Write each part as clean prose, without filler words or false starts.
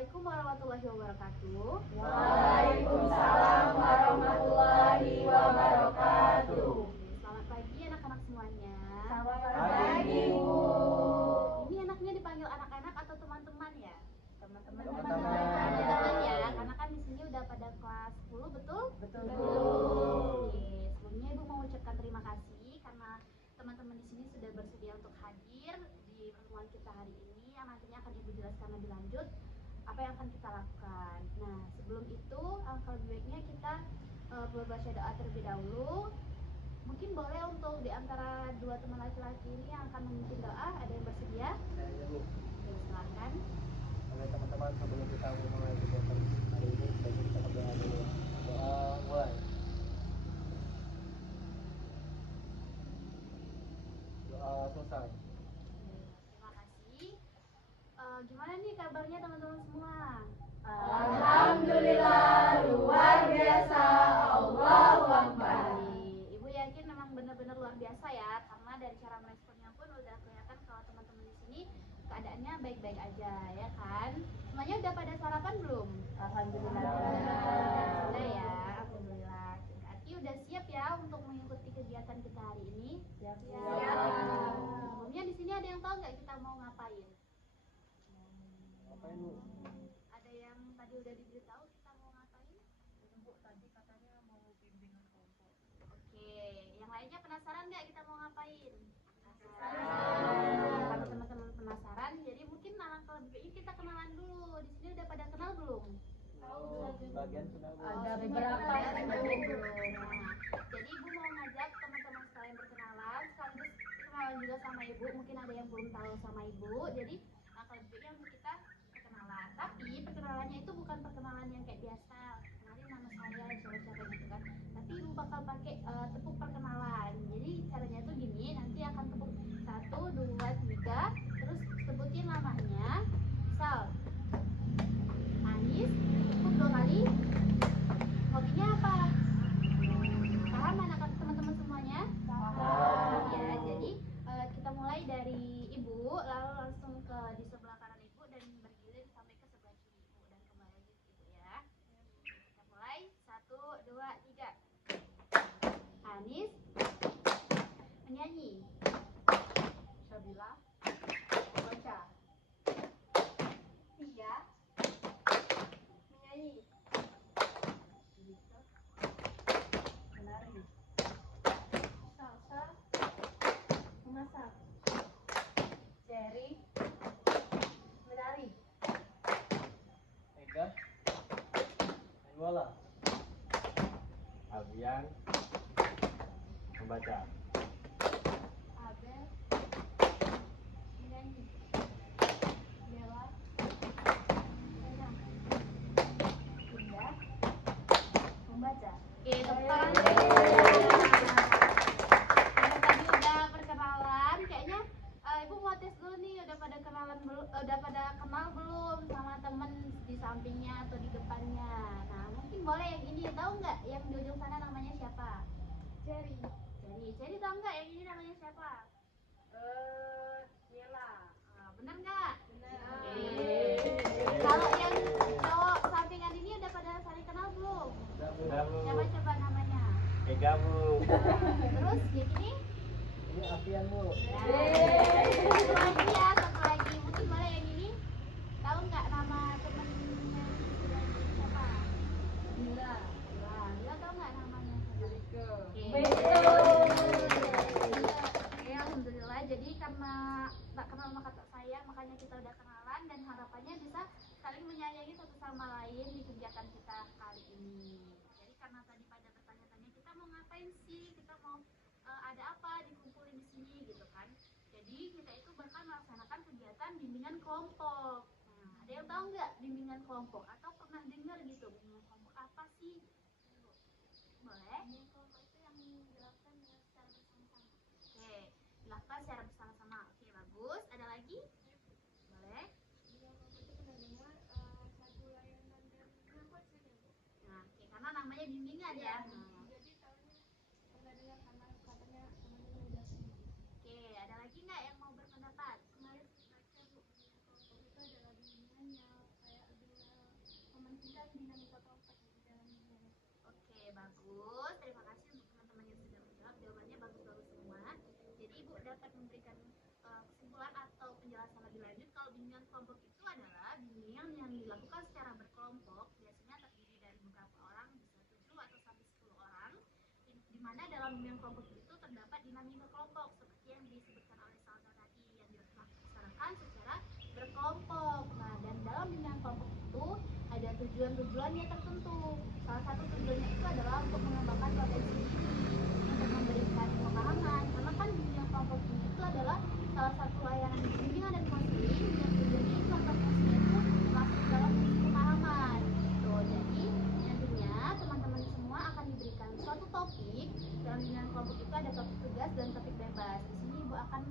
Assalamualaikum warahmatullahi wabarakatuh. Waalaikumsalam warahmatullahi wabarakatuh. Selamat pagi anak-anak semuanya. Selamat pagi, Bu. Ini anaknya dipanggil anak-anak atau teman-teman ya? Teman-teman. Teman-teman ya, karena kan di sini udah pada kelas 10, betul? Betul. Oke, sebelumnya Ibu mau ucapkan terima kasih karena teman-teman di sini sudah bersedia untuk hadir di pertemuan kita hari ini yang nantinya akan Ibu jelaskan lebih lanjut apa yang akan kita lakukan. Nah, sebelum itu alangkah lebih baiknya kita berbaca doa terlebih dahulu. Mungkin boleh untuk di antara dua teman laki-laki ini yang akan memimpin doa, ada yang bersedia? Saya Bu. Oke, silakan. Oke teman-teman, sebelum kita mulai kegiatan hari ini, sebaiknya kita berdoa dulu. Doa mulai. Doa selesai. Terima kasih. Gimana nih kabarnya teman-teman semua? Alhamdulillah, luar biasa. Allahu Akbar. Ibu yakin memang benar-benar luar biasa ya, karena dari cara meresponnya pun udah kelihatan kalau teman-teman di sini keadaannya baik-baik aja, ya kan? Semuanya udah pada sarapan belum? Alhamdulillah. Sudah ya, alhamdulillah. Berarti udah siap ya untuk mengikuti kegiatan kita hari ini? Siap. Sebelumnya di sini ada yang tahu nggak kita mau ngapain? Ngapain Bu? Ada yang tadi udah diberitahu kita mau ngapain? Bu, tadi katanya mau bimbingan kelompok. Oke, yang lainnya penasaran nggak kita mau ngapain? Penasaran. Kalau teman-teman penasaran, jadi mungkin alangkah lebih baiknya kita kenalan dulu. Di sini udah pada kenal belum? Sebagian sudah Bu. Ada beberapa yang belum. Nah, jadi Ibu mau ngajak teman-teman sekalian berkenalan, sekaligus kenalan juga sama Ibu. Mungkin ada yang belum tahu sama Ibu, jadi alangkah lebih baiknya untuk kita perkenalan. Tapi perkenalannya itu bukan perkenalan yang kayak biasa. Kenalin nama saya, siapa-siapa gitu kan. Tapi Ibu bakal pakai tepuk perkenalan. Jadi caranya tuh gini, nanti akan tepuk 1, 2, 3, terus sebutin namanya. Misal Anis, tepuk 2 kali. Hobinya apa? Paham anak-anak teman-teman semuanya? Paham. Ya, jadi kita mulai dari Ibu, lalu langsung ke di sebelah kanan Ibu dan bergilir sampai ke sebelah kiri Ibu dan kembali lagi ke Ibu ya. Kita mulai 1, 2, 3. Anis menyanyi. Syabila baca. Tia menyanyi. Lisa menari. Salsa memasak. Cherry menari. Ega main bola. Albian membaca. Abel menyanyi. Bella menang. Indah membaca. Oke, tepuk tangan. Karena tadi udah perkenalan, kayaknya Ibu mau tes dulu nih, udah pada kenalan belum? Udah pada kenal belum sama temen di sampingnya atau di depannya? Nah, mungkin boleh yang ini, tahu nggak yang di ujung sana namanya siapa? Cherry. Cherry tahu nggak yang ini namanya siapa? Nila. Bener nggak? Benar. Kalau yang cowok sampingan ini udah pada saling kenal belum? Sudah Bu. Siapa coba namanya? Ega Bu. Terus yang ini? Ini Afian Bu. Satu lagi ya, satu lagi. Mungkin boleh yang ini? Tahu nggak nama temennya siapa? Mila. Mila tahu nggak namanya? Rike. Oke, alhamdulillah. Jadi karena tak kenal maka tak sayang, makanya kita udah kenalan dan harapannya bisa saling menyayangi satu sama lain di kegiatan kita kali ini. Jadi karena tadi pada bertanya-tanya kita mau ngapain sih, kita mau ada apa dikumpulin di sini gitu kan. Jadi kita itu bakal melaksanakan kegiatan bimbingan kelompok. Nah, ada yang tahu nggak bimbingan kelompok atau pernah dengar gitu bimbingan kelompok apa sih? Boleh? Bimbingan kelompok itu yang dilakukan secara bersama-sama. Oke, dilakukan secara bersama-sama. Oke, bagus. Ada lagi? Boleh? Bimbingan kelompok itu pernah dengar satu layanan dan mendapat sih. Nah, oke, karena namanya bimbingan ya. Jadi tahunya pernah dengar karena katanya teman-teman udah sering. Oke, ada lagi nggak yang mau berpendapat? Kemarin baca Bu, bimbingan kelompok itu adalah bimbingan yang kayak lebih dinamika kelompok di dalamnya? Oke, bagus. Terima kasih untuk teman-teman yang sudah menjawab. Jawabannya bagus-bagus semua. Jadi Ibu dapat memberikan kesimpulan atau penjelasan lebih lanjut kalau bimbingan kelompok itu adalah bimbingan yang dilakukan secara berkelompok, biasanya terdiri dari beberapa orang, bisa 7 atau sampai 10 orang, di mana dalam bimbingan kelompok itu terdapat dinamika kelompok seperti yang disebutkan oleh Salsa tadi, yang dilaksanakan secara berkelompok. Nah, dan dalam bimbingan kelompok itu ada tujuan-tujuannya tertentu. Salah satu tujuannya itu adalah untuk mengembangkan potensi diri, untuk memberikan pemahaman. Karena kan bimbingan kelompok ini itu adalah salah satu layanan bimbingan dan konseling yang tujuannya itu agar konseling itu masuk dalam fungsi pemahaman. Gitu. Jadi nantinya teman-teman semua akan diberikan suatu topik. Dalam bimbingan kelompok itu ada topik tugas dan topik bebas. Di sini Ibu akan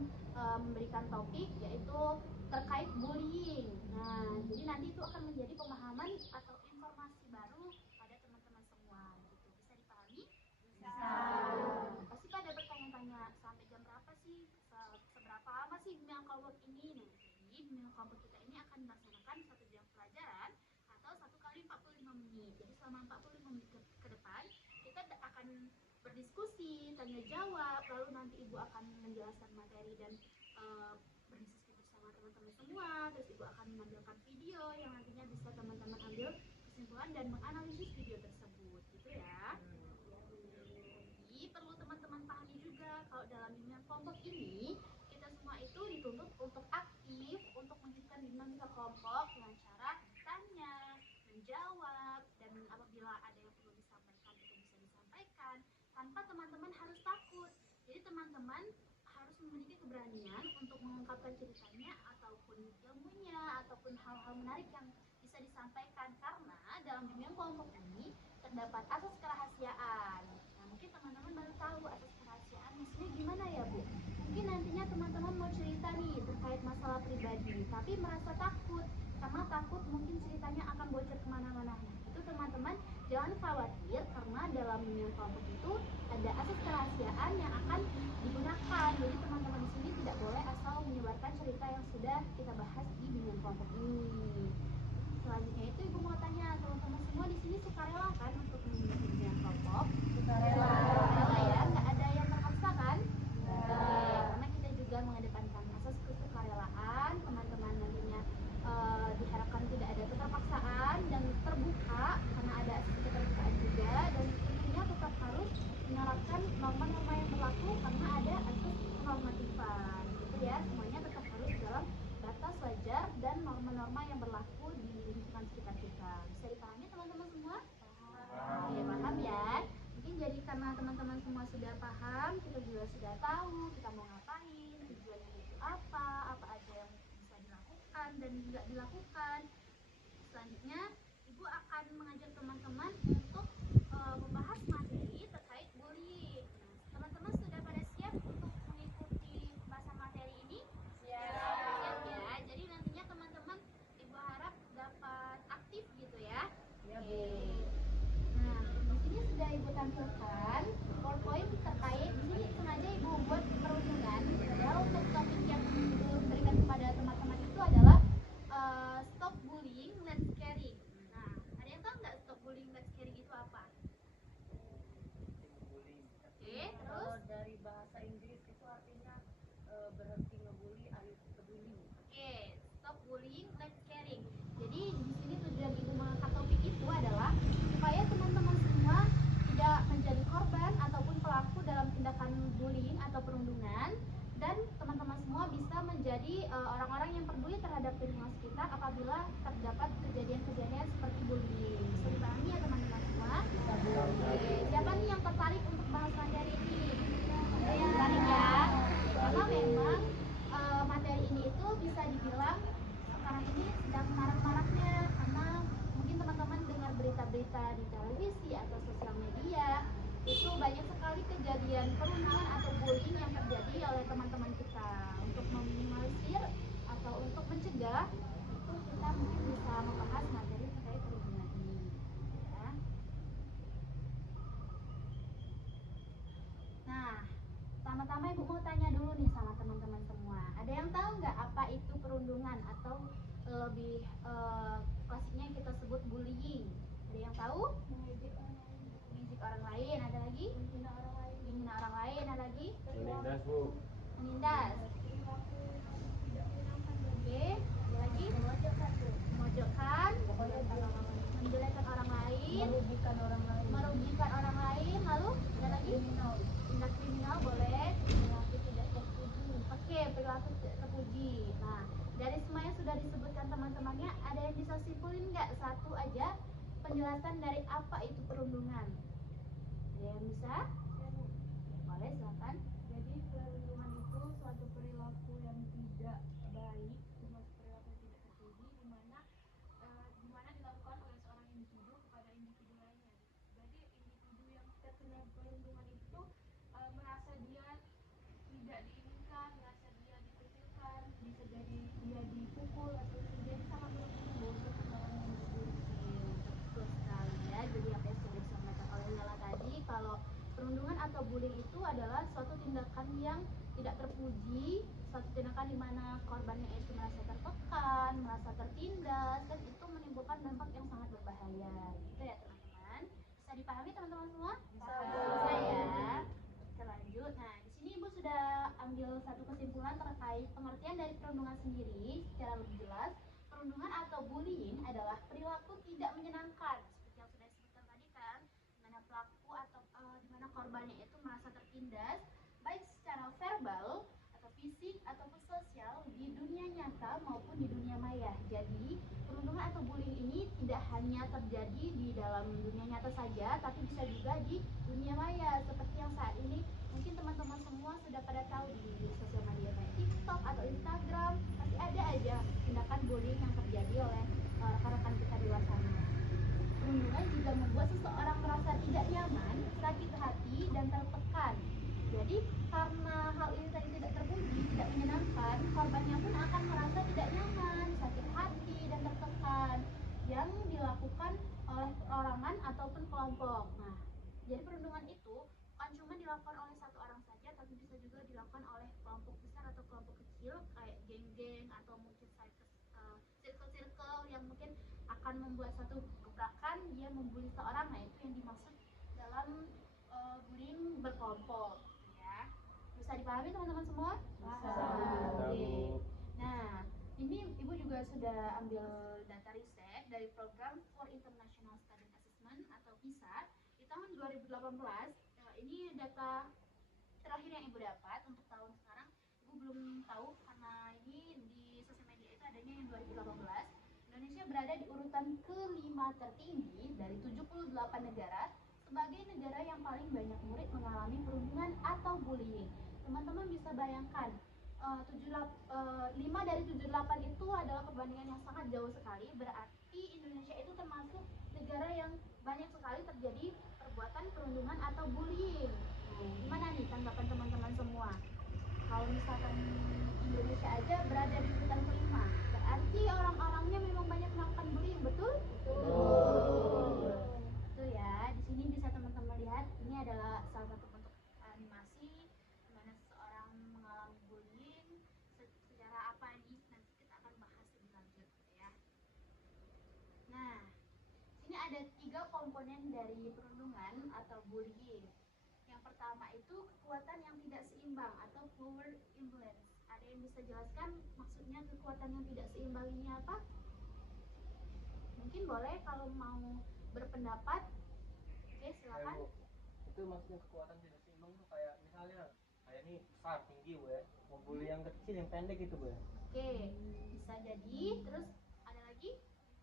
memberikan topik yaitu terkait bullying. Nah, jadi nanti itu akan menjadi pemahaman atau informasi baru pada teman-teman semua. Gitu. Bisa dipahami? Bisa. Pasti pada bertanya-tanya sampai jam berapa sih? Seberapa lama sih bimbingan kelompok ini? Nah, jadi bimbingan kelompok kita ini akan dilaksanakan 1 jam pelajaran atau 1 kali 45 menit. Jadi selama 45 menit ke depan kita akan berdiskusi, tanya jawab, lalu nanti Ibu akan menjelaskan materi dan berdiskusi bersama teman-teman semua. Terus Ibu akan menampilkan video yang nantinya bisa teman-teman ambil kesimpulan dan menganalisis video tersebut, gitu ya. Jadi perlu teman-teman pahami juga kalau dalam bimbingan kelompok ini kita semua itu dituntut untuk aktif, untuk menghidupkan dinamika kelompok dengan cara bertanya, menjawab, dan apabila ada yang perlu disampaikan itu bisa disampaikan tanpa teman-teman harus takut. Jadi teman-teman harus memiliki keberanian untuk mengungkapkan ceritanya ataupun ilmunya ataupun hal-hal menarik yang bisa disampaikan, karena dalam bimbingan kelompok ini terdapat asas kerahasiaan. Nah, mungkin teman-teman baru tahu asas kerahasiaan maksudnya gimana ya, Bu? Mungkin nantinya teman-teman mau cerita nih terkait masalah pribadi, tapi merasa takut karena takut mungkin ceritanya akan bocor kemana-mana. Nah, itu teman-teman jangan khawatir, karena dalam bimbingan kelompok itu ada asas kerahasiaan yang akan digunakan. Jadi teman-teman di sini tidak boleh asal menyebarkan cerita yang sudah kita bahas di bimbingan kelompok ini. Selanjutnya itu Ibu mau tanya, teman-teman semua di sini sukarela kan untuk mengikuti bimbingan kelompok? Sukarela. Sukarela ya, nggak ada yang terpaksa kan? Karena kita juga mengedepankan asas kesukarelaan. Teman-teman nantinya diharapkan tidak ada keterpaksaan dan terbuka, karena ada asas keterbukaan juga, dan tentunya tetap harus menerapkan norma-norma yang berlaku karena ada asas kenormatifan, gitu ya. Semuanya tetap harus dalam batas wajar dan norma-norma yang berlaku di lingkungan sekitar kita. Bisa dipahami teman-teman semua? Paham. Oke, paham ya. Mungkin jadi karena teman-teman semua sudah paham, kita juga sudah tahu kita mau ngapain, tujuannya itu apa aja yang bisa dilakukan dan tidak dilakukan. Selanjutnya Ibu akan mengajak teman-teman untuk membahas materi terkait bullying. Nah, teman-teman sudah pada siap untuk mengikuti pembahasan materi ini? Siap ya. Jadi nantinya teman-teman Ibu harap dapat aktif gitu ya. Iya, Bu. Nah, di sini sudah Ibu tampilkan PowerPoint terkait. Di sini sengaja Ibu buat perundungan ya, untuk topik yang Ibu berikan kepada teman-teman itu adalah stop bullying, let's caring. Nah, ada yang tahu nggak stop bullying, let's caring itu apa? Oke, terus dari bahasa Inggris itu artinya berhenti ngebully, ayo peduli. Oke, stop bullying, let's caring. Jadi di sini tujuan Ibu mengangkat topik itu adalah supaya teman-teman semua tidak menjadi korban ataupun pelaku dalam tindakan bullying atau perundungan, dan teman-teman semua bisa menjadi orang-orang yang peduli terhadap lingkungan sekitar apabila terdapat kejadian-kejadian seperti bullying. Bisa dipahami ya teman-teman semua? Oke, siapa nih yang tertarik untuk bahas materi ini? Ada yang tertarik ya? Karena memang materi ini itu bisa dibilang sekarang ini sedang marak-maraknya, karena mungkin teman-teman dengar berita-berita di televisi atau sosial media, itu banyak sekali kejadian perundungan atau bullying yang terjadi oleh teman-teman kita. Untuk meminimalisir atau untuk mencegah itu kita mungkin bisa membahas materi terkait perundungan ini ya. Nah, pertama-tama Ibu mau tanya dulu nih sama teman-teman semua. Ada yang tahu nggak apa itu perundungan atau lebih klasiknya kita sebut bullying? tertindas. Oke, ada lagi? Memojokkan, menjelekkan orang lain, merugikan orang lain, lalu ada lagi? Tindak kriminal boleh. Oke, perilaku tidak terpuji. Nah, dari semua yang sudah disebutkan teman-temannya, ada yang bisa simpulin nggak satu aja penjelasan dari apa itu perundungan? Ada yang bisa? Boleh, silakan. Jadi perundungan itu suatu perilaku yang tidak baik, termasuk perilaku yang tidak terpuji, di mana dilakukan oleh seorang individu kepada individu lainnya. Jadi individu yang terkena perundungan itu merasa dia tidak diinginkan, merasa dia dikucilkan, bisa jadi dia dipukul atau bisa jadi sangat merugikan untuk orang yang dibully. Betul sekali ya. Jadi apa yang sudah disampaikan oleh Lala tadi, kalau perundungan atau bullying itu adalah suatu tindakan yang tidak terpuji, suatu tindakan di mana korbannya itu merasa tertekan, merasa tertindas, dan itu menimbulkan dampak yang sangat berbahaya. Gitu ya teman-teman. Bisa dipahami teman-teman semua? Bisa ya. Kita lanjut. Nah, di sini Ibu sudah ambil satu kesimpulan terkait pengertian dari perundungan sendiri secara lebih jelas. Perundungan atau bullying adalah perilaku tidak menyenangkan, seperti yang sudah disebutkan tadi kan, di mana pelaku atau di mana korbannya itu merasa tertindas, baik secara verbal atau fisik ataupun sosial di dunia nyata maupun di dunia maya. Jadi perundungan atau bullying ini tidak hanya terjadi di dalam dunia nyata saja, tapi bisa juga di dunia maya, seperti yang saat ini mungkin teman-teman semua sudah pada tahu di sosial media kayak TikTok atau Instagram, pasti ada aja tindakan bullying yang terjadi oleh rekan-rekan kita di luar sana. Perundungan juga membuat seseorang merasa tidak nyaman, sakit hati, dan tertekan. Jadi karena hal ini tadi tidak terpuji, tidak menyenangkan, korbannya pun akan merasa tidak nyaman, sakit hati, dan tertekan yang dilakukan oleh perorangan ataupun kelompok. Nah, jadi perundungan itu bukan cuma dilakukan oleh satu orang saja, tapi bisa juga dilakukan oleh kelompok besar atau kelompok kecil kayak geng-geng atau mungkin circle-circle yang mungkin akan membuat satu gebrakan dia membuli seorang. Nah, itu yang dimaksud dalam bullying berkelompok ya. Bisa dipahami teman-teman semua? Bisa. Oke. Nah, ini Ibu juga sudah ambil data riset dari program for International Student Assessment atau PISA di tahun 2018. Ini data terakhir yang Ibu dapat untuk tahun sekarang. Ibu belum tahu karena ini di sosial media itu adanya yang 2018. Indonesia berada di urutan ke-5 tertinggi dari 78 negara sebagai negara yang paling banyak murid mengalami perundungan atau bullying. Teman-teman bisa bayangkan, 5 dari 78 itu adalah perbandingan yang sangat jauh sekali. Berarti Indonesia itu termasuk negara yang banyak sekali terjadi perbuatan perundungan atau bullying. Gimana nih tanggapan teman-teman semua? Kalau misalkan Indonesia aja berada di urutan kelima, berarti orang-orangnya memang banyak melakukan bullying, betul? Betul. Betul ya. Di sini bisa teman-teman lihat, ini adalah salah satu bentuk animasi di mana seseorang mengalami bullying. Secara apa nih? Nanti kita akan bahas lebih lanjut ya. Nah, sini ada 3 komponen dari perundungan atau bullying. Yang pertama itu kekuatan yang tidak seimbang atau power imbalance. Ada yang bisa jelaskan maksudnya kekuatan yang tidak seimbang ini apa? Mungkin boleh kalau mau berpendapat. Oke, silakan. Itu maksudnya kekuatan tidak seimbang tuh kayak misalnya kayak ini besar tinggi Bu ya, membuli yang kecil yang pendek gitu Bu ya. Oke, bisa jadi. Terus ada lagi?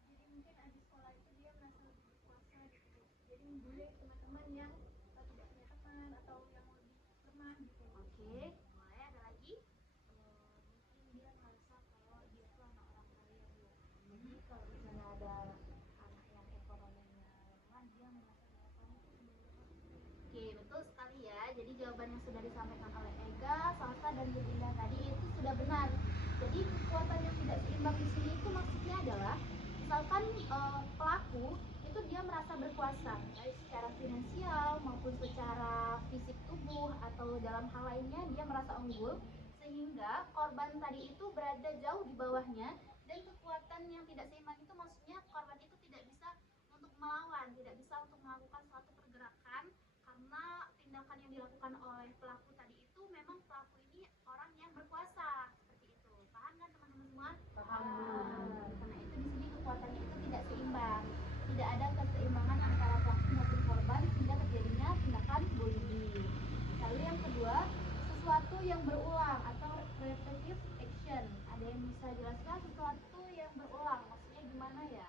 Jadi mungkin di sekolah itu dia merasa lebih berkuasa gitu, jadi membuli teman-teman yang tidak punya teman atau yang lebih lemah gitu. Oke, boleh ada lagi? Mungkin dia merasa kalau dia tuh anak orang kaya Bu. Jadi Hmm. kalau misalnya ada anak yang ekonominya lemah, dia merasa bahwa kamu tuh lebih lemah. Oke, betul sekali ya. Jadi jawaban yang sudah disampaikan oleh Ega, Salsa, dan Yudinda tadi itu sudah benar. Jadi kekuatan yang tidak seimbang di sini itu maksudnya adalah misalkan pelaku itu dia merasa berkuasa baik secara finansial maupun secara fisik tubuh atau dalam hal lainnya dia merasa unggul, sehingga korban tadi itu berada jauh di bawahnya. Dan kekuatan yang tidak seimbang itu maksudnya korban itu tidak bisa untuk melawan, tidak bisa untuk melakukan suatu pergerakan karena tindakan yang dilakukan oleh pelaku tadi itu memang pelaku ini orang yang seimbang. Tidak ada keseimbangan antara pelaku maupun korban sehingga terjadinya tindakan bullying. Lalu yang kedua, sesuatu yang berulang atau repetitive action. Ada yang bisa jelaskan sesuatu yang berulang? Maksudnya gimana ya?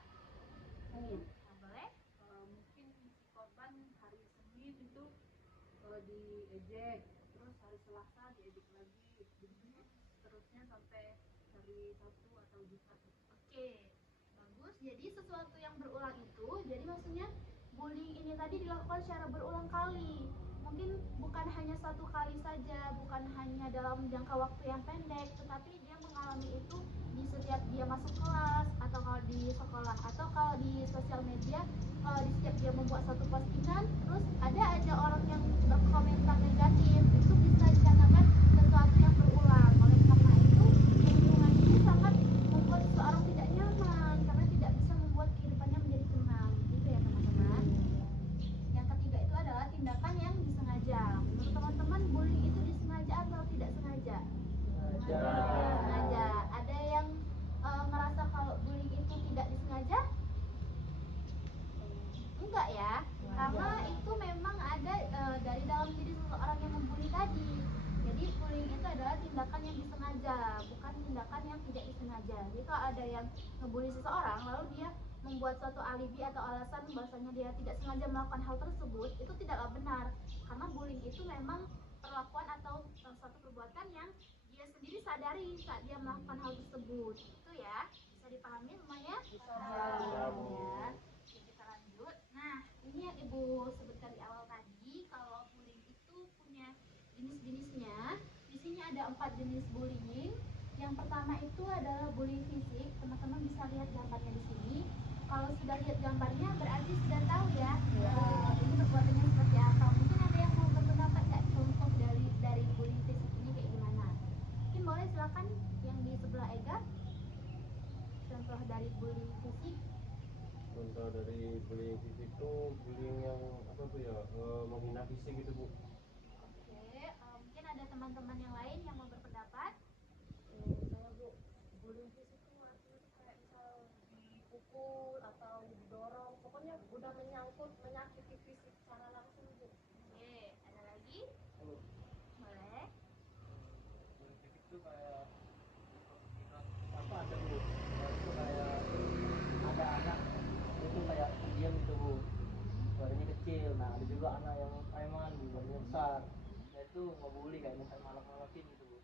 Mungkin boleh? Mungkin si korban hari Senin itu diejek, terus hari Selasa diejek lagi, begitu seterusnya sampai hari Sabtu atau Jumat. Oke, bagus. Jadi sesuatu yang berulang itu, jadi maksudnya bullying ini tadi dilakukan secara berulang kali. Mungkin bukan hanya satu kali saja, bukan hanya dalam jangka waktu yang pendek, tetapi dia mengalami itu di setiap dia masuk kelas, atau kalau di sekolah, atau kalau di sosial media, kalau di setiap dia membuat satu postingan, terus ada aja orang yang berkomentar negatif, itu bisa dikatakan sesuatu yang berulang. Oleh karena itu, hubungan ini sangat membuat seseorang tidak nyaman karena tidak bisa membuat kehidupannya menjadi tenang, gitu ya teman-teman. Yang ketiga itu adalah tindakan yang disengaja. Menurut teman-teman, bullying itu disengaja atau tidak sengaja? Sengaja. Ada yang ngerasa kalau bullying itu tidak disengaja? Enggak ya, karena itu memang ada dari dalam diri seseorang yang membuli tadi. Jadi bullying itu adalah tindakan yang disengaja, bukan tindakan yang tidak disengaja. Jadi kalau ada yang ngebully seseorang, lalu dia membuat suatu alibi atau alasan bahwasanya dia tidak sengaja melakukan hal tersebut, itu tidaklah benar. Karena bullying itu memang perlakuan atau suatu perbuatan yang dia sendiri sadari saat dia melakukan hal tersebut. Itu ya, bisa dipahami semuanya? Bisa. Ya. Oke, kita lanjut. Nah, ini yang Ibu sebutkan di awal tadi, kalau bullying itu punya jenis-jenisnya. Di sini ada 4 jenis bullying. Yang pertama itu adalah bullying fisik. Teman-teman bisa lihat gambarnya di sini. Kalau sudah lihat gambarnya berarti sudah tahu ya. Ini perbuatannya seperti apa. Mungkin ada yang mau berpendapat nggak contoh dari bullying fisik ini kayak gimana? Mungkin boleh silakan yang di sebelah Ega. Contoh dari bullying fisik. Contoh dari bullying fisik itu bullying yang apa tuh ya, menghina fisik gitu Bu. Oke, mungkin ada teman-teman yang lain yang mau berpendapat. Saya Bu, bullying fisik itu artinya tuh kayak misal dipukul atau didorong, pokoknya udah menyakiti fisik secara langsung Bu. Oke, ada lagi? Kalau Boleh. bullying fisik tuh kayak apa ada Bu? Itu kayak ada anak itu kayak diam gitu Bu, badannya kecil. Nah ada juga anak yang preman Bu, badannya besar. Nah itu ngebully kayak minta malak-malakin gitu Bu,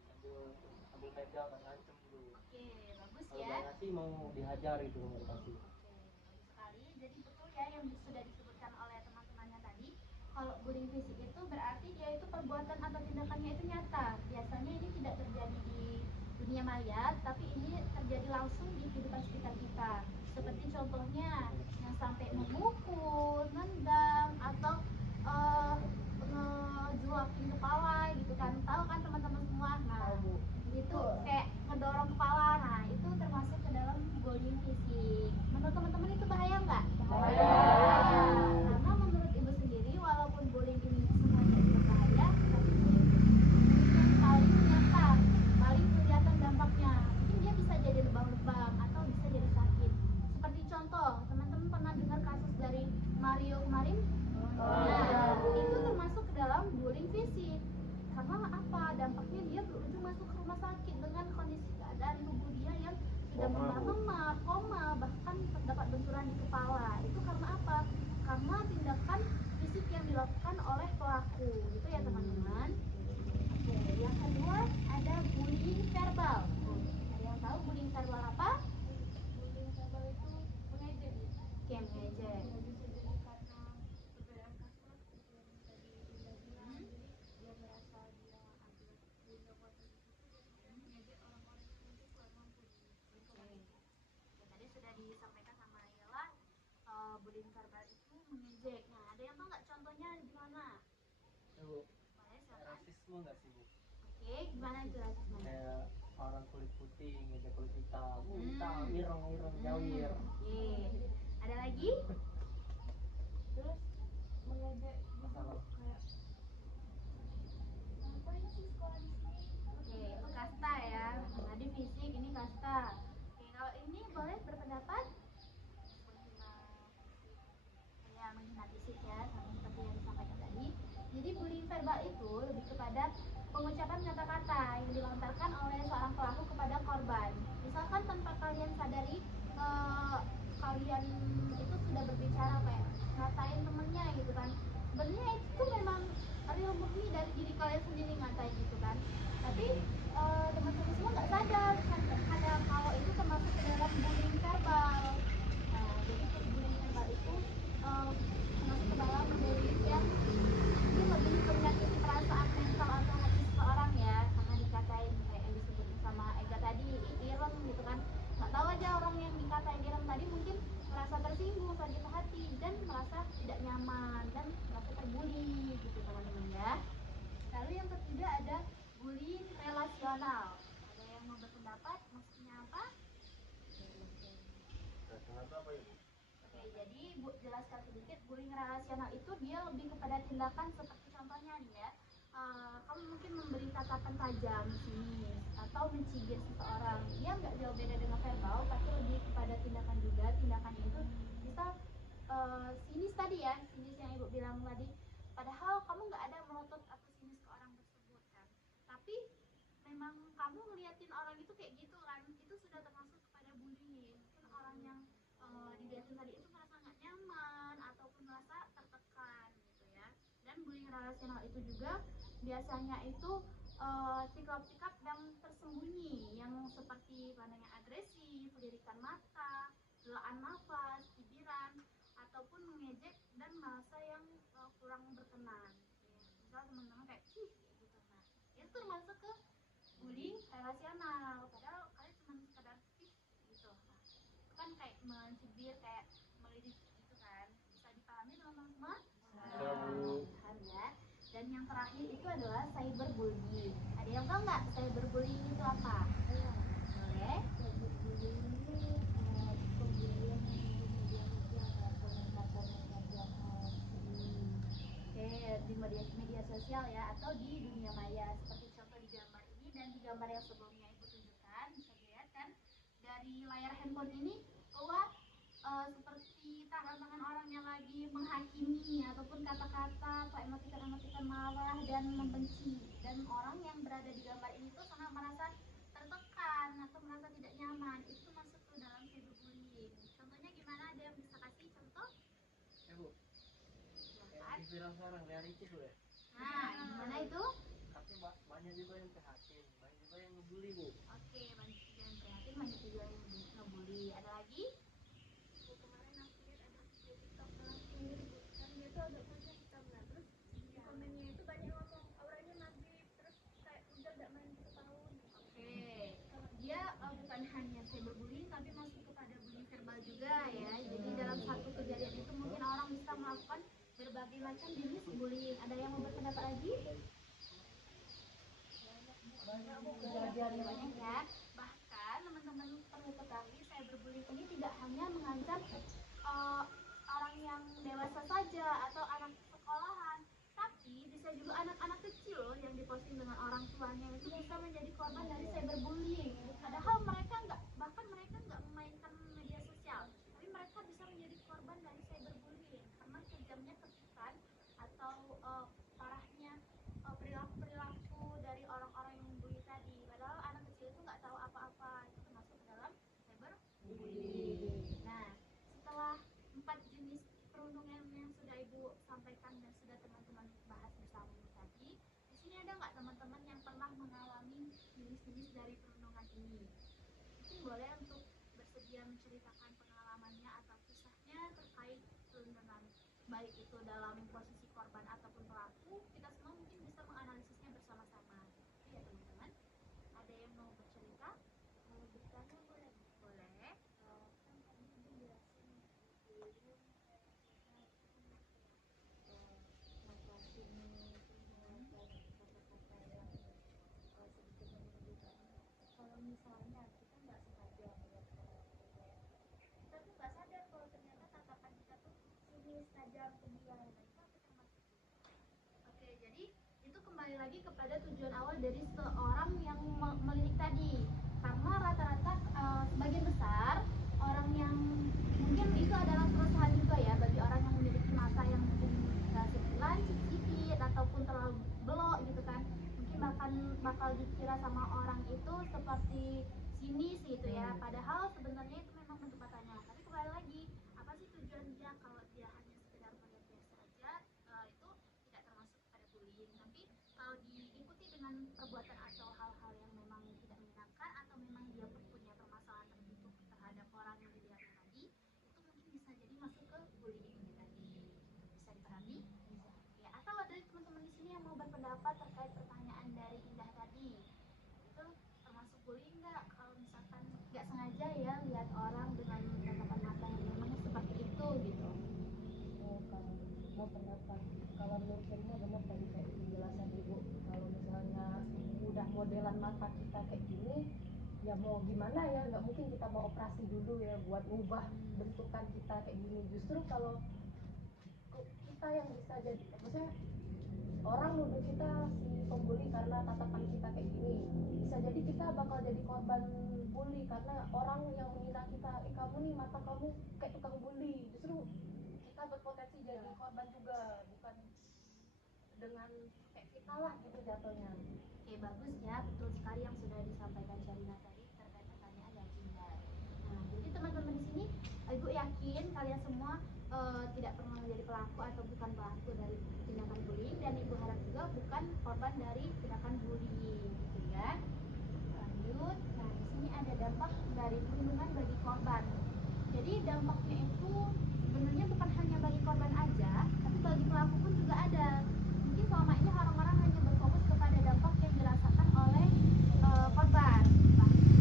sambil megang dan ngancem gitu Bu. Oke, bagus Kalau ya. nggak ngasih mau dihajar gitu, nggak dikasih. Oke, bagus sekali. Jadi betul ya yang sudah disebutkan oleh teman-temannya tadi. Kalau bullying fisik itu berarti dia itu perbuatan atau tindakannya itu nyata. Biasanya ini tidak terjadi di dunia maya, tapi ini terjadi langsung di kehidupan sekitar kita. Seperti contohnya yang sampai memukul, nendang, atau ngejuakin kepala gitu kan. Tahu kan teman-teman semua? Nah, itu kayak ngedorong kepala. Nah, itu termasuk ke dalam bullying fisik. Menurut teman-teman itu bahaya nggak? Bahaya. Karena menurut Ibu sendiri, walaupun bullying ini semuanya itu berbahaya, tapi bullying fisik yang paling nyata, paling kelihatan dampaknya. Mungkin dia bisa jadi lebam-lebam atau bisa jadi sakit. Seperti contoh, teman-teman pernah dengar kasus dari Mario kemarin? Nah, itu termasuk ke dalam bullying fisik. Karena apa? Dampaknya dia berujung masuk ke rumah sakit dengan kondisi keadaan tubuh dia yang sudah memar-memar, koma, bahkan terdapat benturan di kepala. Itu karena apa? Karena tindakan fisik yang dilakukan oleh pelaku. Itu ya teman-teman. Oke, yang kedua ada bullying verbal. Ada yang tahu bullying verbal apa? Bullying verbal itu mengejek Bu. Oke, mengejek. Ya bisa jadi karena perbedaan kasar seperti yang tadi Dinda bilang. Jadi dia merasa dia ada punya kuasa di situ, jadi dia mengejek orang-orang yang mungkin kurang mampu di lingkungan itu. Ya, tadi sudah disampaikan sama Ayla, bullying verbal itu mengejek. Nah, ada yang tahu nggak contohnya gimana? Ya Bu, Boleh kayak silakan. rasisme nggak sih Bu? Oke, gimana itu rasisme? Kayak orang kulit putih ngejek kulit hitam, hitam, ireng, jawir. Oke, ada lagi? Terus mengejek juga Masalah. kayak ngapain sih sekolah di sini? Oke, itu kasta ya. Tadi fisik, ini kasta. Oke, kalau ini boleh berpendapat? verbal itu lebih kepada pengucapan kata-kata yang dilontarkan oleh seorang pelaku kepada korban. Misalkan tanpa kalian sadari, kalian itu sudah berbicara kayak ngatain temennya gitu kan. Sebenarnya itu memang real murni dari diri kalian sendiri ngatain gitu kan. Tapi teman-teman semua nggak sadar kadang kalau itu termasuk ke dalam bullying verbal. Nah, jadi bullying verbal itu termasuk ke dalam bullying yang mungkin lebih menyakiti perasaan mental atau hati seseorang ya, karena dikatain kayak yang disebutin sama Ega tadi, ireng gitu kan. Nggak tahu aja orang yang dikatain ireng tadi mungkin merasa tersinggung, sakit hati, dan merasa tidak nyaman dan merasa terbully gitu teman-teman ya. Lalu yang ketiga ada bullying relasional. Ada yang mau berpendapat maksudnya apa? Kenapa apa ibu? Oke, jadi jelaskan sedikit. Bullying relasional itu dia lebih kepada tindakan seperti contohnya nih ya, kamu mungkin memberi tatapan tajam, sinis, atau mencibir seseorang. Dia nggak jauh beda dengan verbal, tapi lebih kepada tindakan juga. Tindakannya itu bisa sinis tadi ya, sinis yang ibu bilang tadi. Padahal kamu nggak ada melotot atau sinis ke orang tersebut kan. Tapi memang kamu ngeliatin orang itu kayak gitu kan, itu sudah termasuk kepada bullying. Mungkin orang yang dilihatin tadi itu merasa nggak nyaman ataupun merasa tertekan gitu ya. Dan bullying relasional itu juga biasanya itu sikap-sikap yang tersembunyi yang seperti pandang yang agresif, lirikan mata, helaan nafas, cibiran, ataupun mengejek dan merasa yang kurang berkenan gitu ya. Misal teman-teman kayak ih gitu. Nah, itu termasuk ke bullying relasional. Padahal kalian cuma sekadar ih gitu. Nah, itu kan kayak mencibir, kayak melirik gitu kan. Bisa dipahami teman-teman semua? Paham ya. Dan yang terakhir itu adalah cyberbullying. Ada yang tahu nggak cyberbullying itu apa? Boleh? Cyberbullying ini pembulian di media sosial kayak komentar-komentar jahat. Oke, di media sosial ya, atau di dunia maya seperti contoh di gambar ini dan di gambar yang sebelumnya ibu tunjukkan. Bisa dilihat kan dari layar handphone ini keluar seperti tangan-tangan orang yang lagi menghakimi ataupun kata-kata atau emoticon-emoticon marah dan membenci, dan orang yang berada di gambar ini tuh sangat merasa tertekan atau merasa tidak nyaman. Itu masuk ke dalam cyberbullying. Contohnya gimana, ada yang bisa kasih contoh? Ya bu, Silakan. yang di viral sekarang reality tuh ya. Nah, gimana itu? Tapi banyak juga yang prihatin, banyak juga yang ngebully bu. Oke, banyak juga yang prihatin, banyak juga yang ngebully. Ada lagi? Kemarin aku lihat ada video TikTok orang sendiri kan dia tuh agak panjang hitamnya, terus di komennya itu banyak ngomong auranya maghrib, terus kayak udah gak mandi setahun. Oke, dia bukan hanya cyberbullying tapi masuk kepada bullying verbal juga ya. Jadi dalam satu kejadian itu mungkin orang bisa melakukan berbagai macam jenis bullying. Ada yang mau berpendapat lagi? Banyak ya. Bahkan teman-teman perlu ketahui, cyberbullying ini tidak hanya mengancam orang yang dewasa saja atau anak sekolahan, tapi bisa juga anak-anak kecil yang diposting dengan orang tuanya itu bisa menjadi korban dari cyberbullying. Padahal mereka nggak memainkan media sosial, tapi mereka bisa menjadi korban dari cyberbullying karena kejamnya ketikan atau parahnya perilaku dari orang-orang yang membuli tadi. Padahal anak kecil itu nggak tahu apa-apa, itu termasuk ke dalam cyberbullying. Nah, setelah 4 jenis perundungan yang sudah ibu sampaikan dan sudah teman-teman bahas bersama tadi, di sini ada nggak teman-teman yang pernah mengalami jenis-jenis dari perundungan ini? Mungkin boleh untuk bersedia menceritakan pengalamannya atau kisahnya terkait perundungan, baik itu dalam posisi korban ataupun pelaku. Kita semua mungkin bisa menganalisisnya bersama-sama. Itu ya teman-teman. Ada yang mau bercerita? Kalau bertanya boleh? Boleh. Kan tadi ibu jelasin bullying kayak misalnya ngatasin menggunakan kata-kata yang sedikit menyudutkan. Kalau misalnya kita nggak sengaja melihat orang itu kayak kita tuh nggak sadar kalau ternyata tatapan kita tuh sinis, tajam ke dia, nah itu apa termasuk? Oke, jadi itu kembali lagi kepada tujuan awal dari seorang yang melirik tadi. Karena rata-rata sebagian besar orang yang mungkin itu adalah keresahan juga ya bagi orang yang memiliki mata yang mungkin sipit ataupun terlalu belok gitu kan, mungkin bakal dikira sama orang itu seperti sinis gitu ya, padahal sebenarnya itu memang bentuk matanya. Tapi kembali lagi, apa sih tujuan dia? Kalau dia hanya sekedar melihat biasa aja, itu tidak termasuk pada bullying. Tapi kalau diikuti dengan perbuatan atau hal-hal yang memang tidak menyenangkan, atau memang dia punya permasalahan tertentu terhadap orang yang dilihatnya tadi, itu mungkin bisa jadi masuk ke bullying tadi. Bisa dipahami? Bisa. Ya, atau ada teman-teman di sini yang mau berpendapat terkait pertanyaan dari Indah tadi, itu termasuk bullying nggak kalau misalkan nggak sengaja ya lihat orang dengan tatapan mata yang memang seperti itu gitu? Oh, kalau mau pendapat, kalau menurut saya benar tadi kayak penjelasan ibu, kalau misalnya udah modelan mata kita kayak gini, ya mau gimana ya, nggak mungkin kita mau operasi dulu ya buat ubah bentukan kita kayak gini. Justru kalau kita yang bisa jadi, maksudnya orang nuduh kita si pembuli karena tatapan kita kayak gini, bisa jadi kita bakal jadi korban bully karena orang yang mengira kita, kamu nih mata kamu kayak tukang bully, justru kita berpotensi jadi korban juga, bukan dengan kayak kita lah gitu jatuhnya. Oke, bagus ya, betul sekali yang sudah disampaikan Sharina tadi terkait pertanyaan dari Indah. Nah, jadi teman-teman di sini, Ibu yakin kalian semua tidak pernah menjadi pelaku atau bukan pelaku dari tindakan bullying, dan Ibu harap juga bukan korban dari tindakan bullying, gitu ya. Lanjut, nah di sini ada dampak dari perlindungan bagi korban. Jadi dampaknya itu sebenarnya bukan hanya bagi korban aja, tapi bagi pelaku pun juga ada. Mungkin selama ini orang-orang hanya berfokus kepada dampak yang dirasakan oleh korban,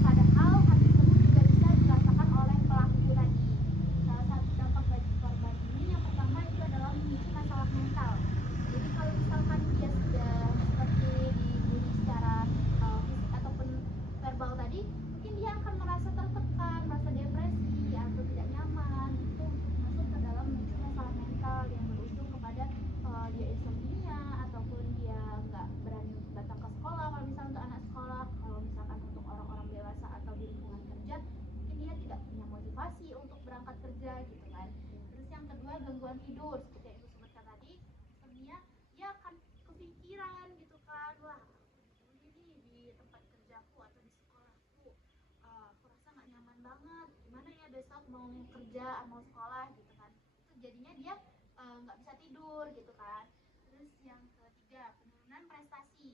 padahal hal tersebut juga bisa dirasakan oleh pelaku tadi. Salah satu dampak bagi korban ini yang pertama itu adalah memicu masalah mental. Jadi kalau misalkan dia sudah seperti dibully secara fisik ataupun verbal tadi, mungkin dia akan merasa tertekan, merasa depresi atau tidak nyaman. Itu masuk ke dalam memicu masalah mental yang berujung kepada dia insomnia, ataupun dia nggak berani untuk datang ke sekolah kalau misalnya untuk anak sekolah. Kalau misalkan untuk orang-orang dewasa atau di lingkungan kerja, mungkin dia tidak punya motivasi untuk berangkat kerja gitu kan. Terus yang kedua, gangguan tidur seperti yang Ibu sebutkan tadi, insomnia, dia akan kepikiran gitu kan, wah aku dibully nih di tempat kerjaku atau di sekolahku, aku rasa nggak nyaman banget, gimana ya besok mau kerja mau sekolah gitu kan. Itu jadinya dia nggak bisa tidur gitu kan. Terus yang ketiga, penurunan prestasi.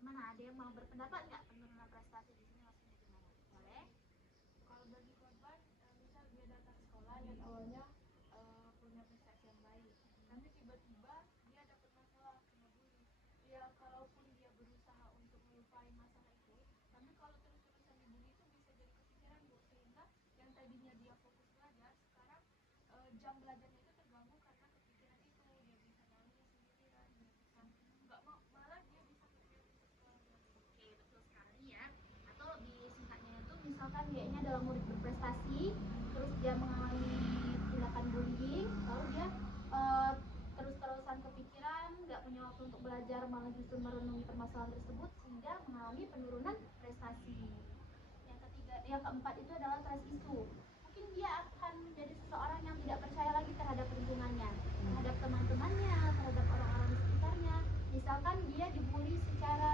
Gimana, ada yang mau berpendapat nggak penurunan prestasi di sini maksudnya gimana? Boleh? Kalau bagi korban, misal dia datang sekolah dan awalnya punya prestasi yang baik, tapi tiba-tiba dia dapat masalah kena bully. Ya kalaupun dia berusaha untuk melupain masalah itu, tapi kalau terus-terusan dibully itu bisa jadi kepikiran Bu, sehingga yang tadinya dia fokus belajar, sekarang jam belajarnya itu terganggu karena kepikiran itu. Dia bisa nangis sendirian, dia bisa nggak mau, malah dia bisa kepikiran ke sekolah. Oke, betul sekali ya. Atau lebih singkatnya itu misalkan dianya adalah murid berprestasi, terus dia mengalami tindakan bullying, lalu dia terus-terusan kepikiran, nggak punya waktu untuk belajar, malah justru merenungi permasalahan tersebut sehingga mengalami penurunan prestasi. Yang ketiga, yang keempat itu adalah trust issue. Mungkin dia akan menjadi seseorang yang tidak percaya lagi terhadap lingkungannya, terhadap teman-temannya, terhadap orang-orang di sekitarnya. Misalkan dia dibully secara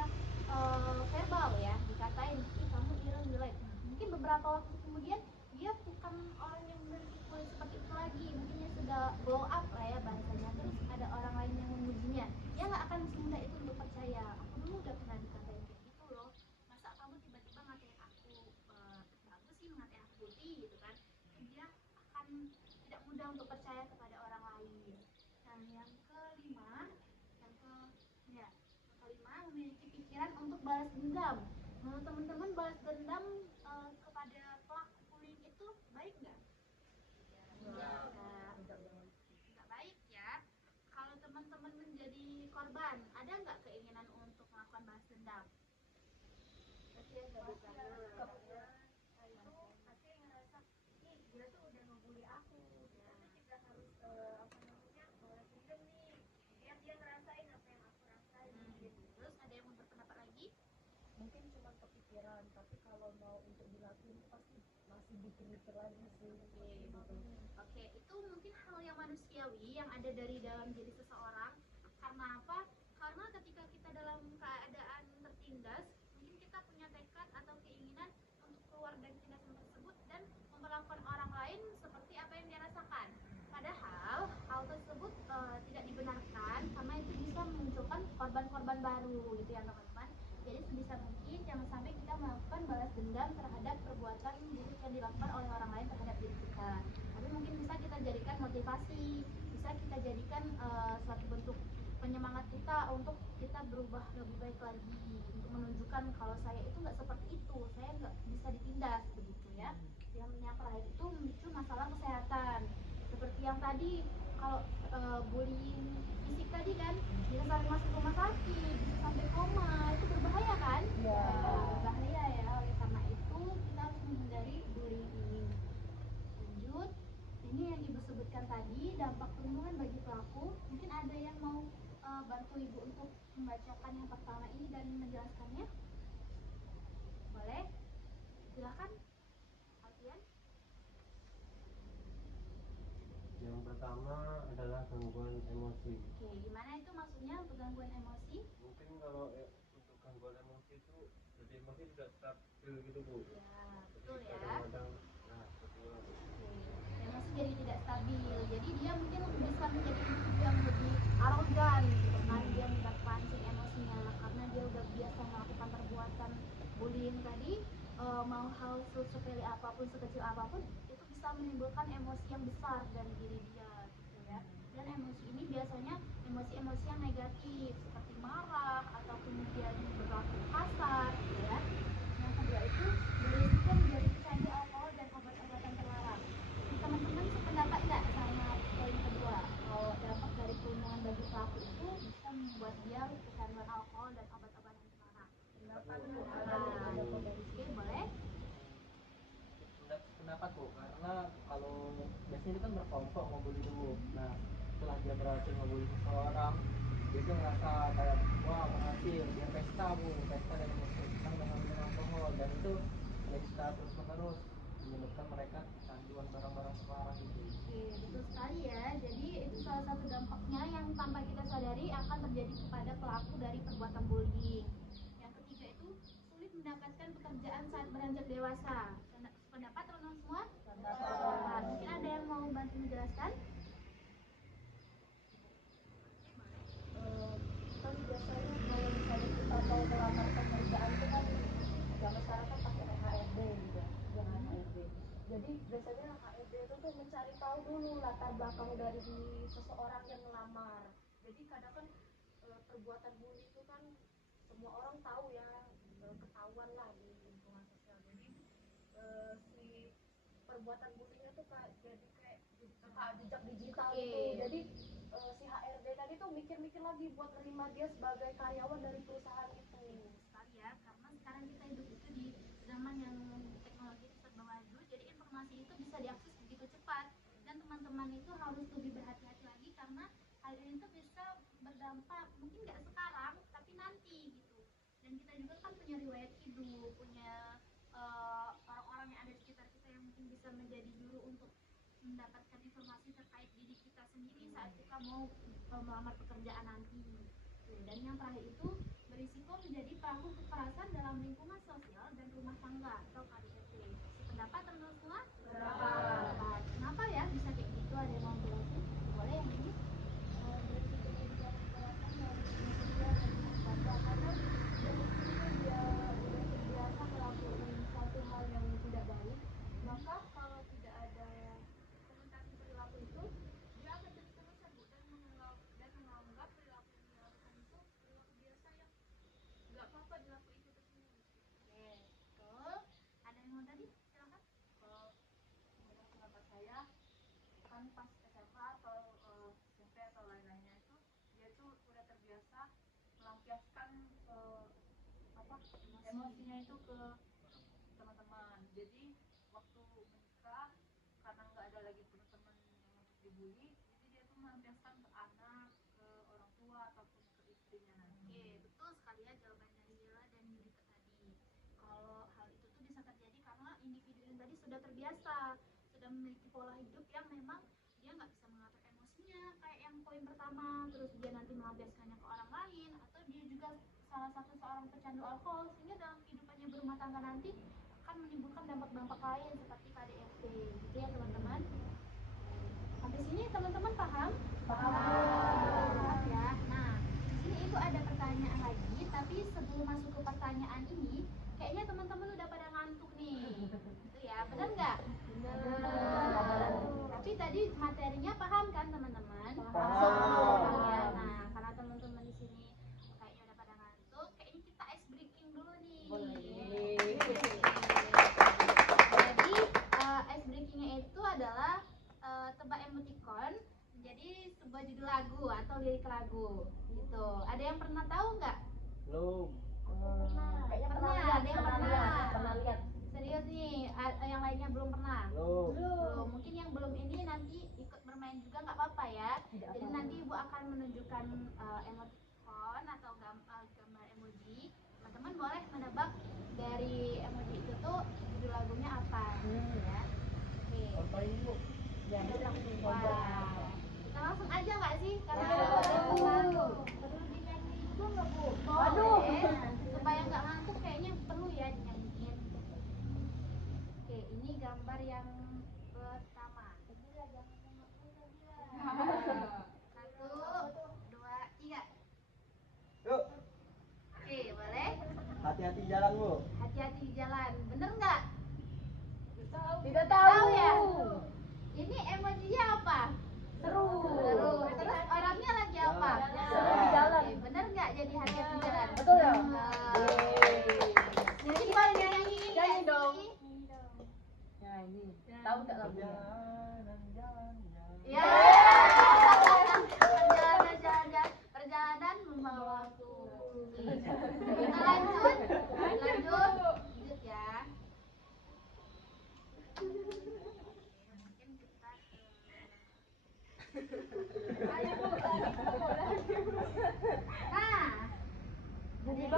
verbal ya, dikatain, ih kamu jelek. Mungkin beberapa waktu kemudian dia bukan orang yang memiliki kulit seperti itu lagi, mungkin dia sudah blow up lah ya bahasanya. Terus ada orang lain yang memujinya, dia nggak akan semudah itu untuk percaya. Aku dulu udah pernah dikatain kayak gitu loh, masa kamu tiba-tiba ngatain aku bagus sih, ngatain aku putih gitu kan. Itu dia akan tidak mudah untuk percaya kepada orang lain. Nah yang kelima, ya, kelima, memiliki pikiran untuk balas dendam. Menurut teman-teman, balas dendam kepada pelaku bullying itu baik nggak? Nggak baik ya. Kalau teman-teman menjadi korban, ada nggak keinginan untuk melakukan balas dendam? Pasti ada, karena itu pasti ngerasa, ih dia tuh udah ngebully aku, kita tuh juga harus balas dendam nih, biar dia ngerasain apa yang aku rasain. Terus ada yang mau berpendapat lagi? Mungkin cuma kepikiran, tapi kalau mau untuk dilakuin itu pasti masih mikir-mikir lagi sih. Oke, itu mungkin hal yang manusiawi yang ada dari dalam diri seseorang. Karena apa? Karena ketika keadaan tertindas, mungkin kita punya tekad atau keinginan untuk keluar dari tindakan tersebut dan memperlakukan orang lain seperti apa yang dia rasakan. Padahal hal tersebut tidak dibenarkan karena itu bisa memunculkan korban-korban baru gitu ya teman-teman. Jadi sebisa mungkin jangan sampai kita melakukan balas dendam terhadap perbuatan buruk yang dilakukan oleh orang lain terhadap diri kita. Tapi mungkin bisa kita jadikan motivasi, bisa kita jadikan suatu bentuk penyemangat kita untuk kita berubah lebih baik lagi, untuk menunjukkan kalau saya itu nggak seperti itu, saya nggak bisa ditindas begitu ya. Yang terakhir itu memicu masalah kesehatan seperti yang tadi, kalau bullying fisik tadi kan bisa sampai masuk rumah sakit, bisa sampai koma, itu berbahaya kan? Iya. Berbahaya ya. Oleh karena itu kita harus menghindari bullying ini. Lanjut, ini yang ibu sebutkan tadi dampak perlindungan bagi pelaku. Mungkin ada yang mau bantu ibu untuk membacakan yang pertama ini dan menjelaskannya? Boleh? Silakan, Alfian. Yang pertama adalah gangguan emosi. Oke, gimana itu maksudnya untuk gangguan emosi? Mungkin kalau untuk gangguan emosi itu jadi emosi tidak stabil gitu Bu. Ya, Jadi betul ya. kadang-kadang nah betul. Emosi jadi tidak stabil, jadi dia mungkin bisa menjadi individu yang lebih arogan gitu kan, dia mudah pancing emosinya karena dia udah biasa melakukan perbuatan bullying tadi. Mau hal sepele apapun, sekecil apapun, itu bisa menimbulkan emosi yang besar dari diri dia gitu ya. Dan emosi ini biasanya emosi-emosi yang negatif seperti marah atau kemudian berlaku kasar gitu ya. Yang kedua itu berisiko menjadi pecandu alkohol dan obat-obatan terlarang. Teman-teman sependapat nggak sama poin kedua? Kalau dampak dari perlindungan bagi pelaku itu bisa membuat dia kecanduan alkohol dan obat-obatan terlarang. Oke, boleh? Pendapat Bu, karena kalau biasanya itu kan berkelompok ngebully dulu. Nah, setelah dia berhasil ngebully seseorang, dia tuh ngerasa kayak wah berhasil, dia pesta Bu, pesta dengan senang dengan minum alkohol, dan itu jadi secara terus menerus menyebabkan mereka kecanduan barang-barang terlarang itu. Oke, betul sekali ya. Jadi itu salah satu dampaknya yang tanpa kita sadari akan terjadi kepada pelaku dari perbuatan bullying. Yang ketiga itu sulit mendapatkan pekerjaan saat beranjak dewasa. Pendapat teman-teman semua? Nah, mungkin ada yang mau bantu menjelaskan? Kan biasanya kalau misalnya kita mau melamar pekerjaan itu kan zaman sekarang kan pakai HRD gitu ya, HRD. Jadi biasanya HRD itu tuh mencari tahu dulu latar belakang dari seseorang yang melamar. Jadi kadang kan perbuatan bully itu kan semua orang tahu ya, ketahuan lah di lingkungan sosial. Jadi si perbuatan bullynya tuh kayak jadi kayak jejak digital gitu. Jadi si HRD tadi tuh mikir-mikir lagi buat nerima dia sebagai karyawan dari perusahaan itu. Sekali ya, karena sekarang kita hidup itu di zaman yang teknologi itu serba maju, jadi informasi itu bisa diakses begitu cepat dan teman-teman itu harus lebih berhati-hati lagi karena hal ini tuh bisa berdampak mungkin nggak sekarang tapi nanti gitu. Dan kita juga kan punya riwayat hidup, punya orang-orang yang ada di sekitar kita yang mungkin bisa menjadi juru untuk mendapatkan informasi terkait diri kita sendiri saat kita mau melamar pekerjaan nanti. Dan yang terakhir itu berisiko menjadi pelaku kekerasan dalam lingkungan sosial dan rumah tangga atau KDRT. Sependapat teman-teman semua? Sependapat. Kenapa ya bisa kayak gitu? Ada yang mau jelasin? Boleh yang ini? Berisiko menjadi kekerasan dalam lingkungan sosial dan rumah tangga karena dari kecil dia udah terbiasa melakukan suatu hal yang tidak baik, maka kalau tidak ada komunikasi perilaku itu dia akan terus terusan Bu dan menganggap perilaku yang dilakukan itu perilaku biasa yang nggak apa-apa dilakukan itu terus. Oke, betul. Ada yang mau tadi? Silakan. Kalau menurut pendapat saya kan pas SMA atau SMP atau lain-lainnya itu dia tuh udah terbiasa melampiaskan emosinya itu ke teman-teman. Jadi waktu menikah karena nggak ada lagi teman-teman yang untuk dibully, jadi dia tuh melampiaskan ke anak, ke orang tua ataupun ke istrinya nanti. Oke, betul sekali ya jawabannya Lila dan Yurika tadi. Kalau hal itu tuh bisa terjadi karena individu yang tadi sudah terbiasa, sudah memiliki pola hidup yang memang dia nggak bisa mengatur emosinya, kayak yang poin pertama, terus dia nanti melampiaskannya ke orang lain, atau dia juga salah satu seorang pecandu alkohol, sehingga dalam kehidupannya berumah tangga nanti akan menimbulkan dampak-dampak lain seperti KDRT, gitu ya teman-teman. Sampai sini teman-teman paham? Paham ya. Nah, di sini itu ada pertanyaan lagi, tapi sebelum masuk ke pertanyaan ini, kayaknya teman-teman udah pada ngantuk nih. Itu ya, benar nggak? Benar. Tapi tadi materinya paham kan teman-teman? Paham. Ya. Nah, karena teman-teman di sini kayaknya udah pada ngantuk, kayaknya kita ice breaking dulu nih. Jadi ice breakingnya itu adalah tebak emoticon menjadi sebuah judul lagu atau lirik lagu gitu. Ada yang pernah tahu nggak? Belum. Kayaknya Pernah, ada yang pernah lihat. Serius nih, yang lainnya belum pernah? Belum. Mungkin yang belum ini nanti ikut bermain juga nggak apa-apa ya. Jadi nanti Ibu akan menunjukkan emoticon atau gambar emoji. Teman-teman boleh menebak dari emoji itu tuh judul lagunya apa ya. Oke. Contohin dulu. Ya, kita langsung Wah, coba. kita langsung aja nggak sih? Karena Ya. perlu dinyanyiin dulu nggak Bu? Aduh. Supaya nggak ngantuk kayaknya perlu ya dinyanyiin. Oke, ini gambar yang pertama. Satu, dua, tiga. Yuk, Oke, boleh? hati-hati jalan, Bu. Hati-hati di jalan. Bener nggak? Tidak Tahu ya? Ini emojinya apa? Seru. Terus orangnya lagi apa? Seru di jalan. Oke, bener nggak jadi hati-hati di jalan? Betul ya? Mungkin boleh dinyanyiin nggak Nyanyi dong. sih? Nah, ini. Tahu nggak lagunya? Jalan. Ya. Perjalanan membawaku. Kita lanjut ya. Mungkin kita nah,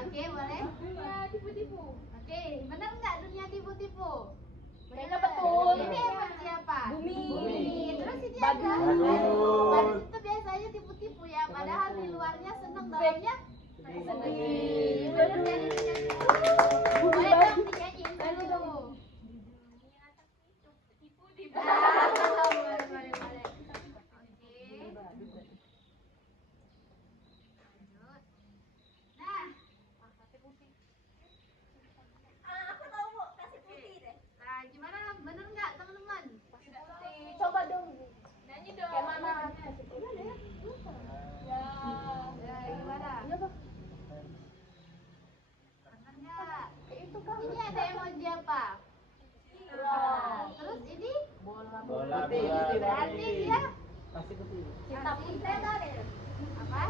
oke boleh. Dunia tipu-tipu. Oke, benar nggak dunia tipu-tipu? Kayaknya betul. Ini emoji apa? Bumi. Terus ini Badut. ada badut itu biasanya tipu-tipu ya, padahal di luarnya seneng, dalamnya sedih. Bener jadi dinyanyiin. Boleh dong dinyanyiin dulu. Boleh. Oke. Lanjut. Nah, Aku tahu Bu, kasih putih deh. nah gimana? Bener nggak teman-teman? Coba dong. Nyanyi dong. Kayak mana? Ya. Ya, gimana? Iya, Bang. Bener nggak? Itu kan. Ini ada emoji apa? Terus ini Bola. Putih. berarti dia Kasih putih. Cinta putih. apa?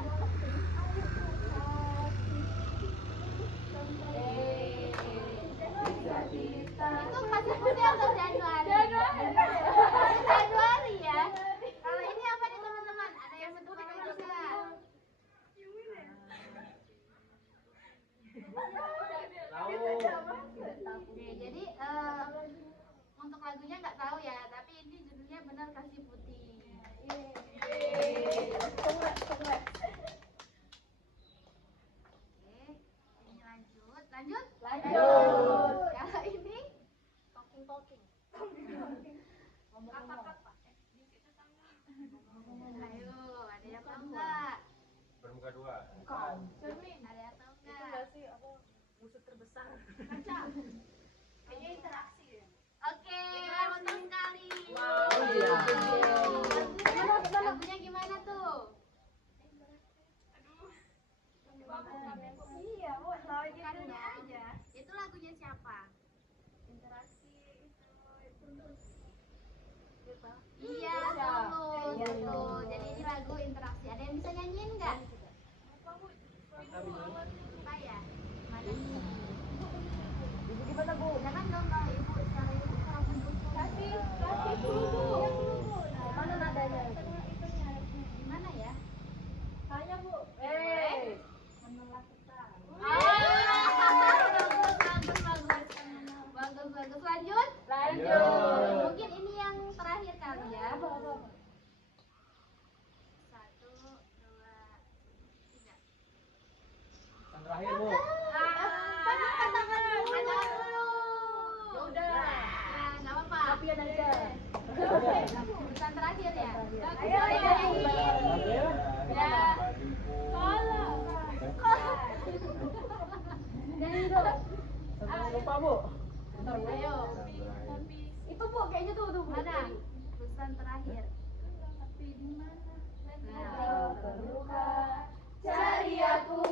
Itu kasih putih atau Januari? Januari ya. Kalau ini apa nih teman-teman? Ada yang sebut nama juga? Oke, jadi untuk lagunya nggak tahu ya, tapi ini judulnya benar kasih putih. Oke, ini lanjut. Kalau ini Talking. ayo, ada yang tahu nggak? Bermuka dua. Cermin, ada yang tahu Itu nggak? nggak sih apa musuh terbesar? Kayaknya interaksi ya. Oke, betul sekali. Oh iya. Lagunya gimana tuh? Iya Bu, tahu judulnya aja. Itu lagunya siapa? Interaksi itu. Iya, Tulus. Tuh, jadi ini lagu interaksi. Ada yang bisa nyanyiin nggak? Apa ya? Mana nih? Ibu gimana, Bu? Jangan dong kalau ibu, cara ibu kurang mendukung. Kasih dulu. Mana nadanya? Gimana ya? Tanya Bu. Menolak kita. Bagus. Lanjut. Lanjut. Mungkin ini yang terakhir kali ya. terakhir Bu. Ada dulu. Ya udah, Ya, nggak apa-apa. rapian aja. Pesan terakhir ya. Ayo, Terakhir. Ya. Sampai lupa Bu. Bentar Bu. Ayo. Itu Bu, kayaknya tuh Bu. Mana? Pesan terakhir. Nah, Terluka, cari aku,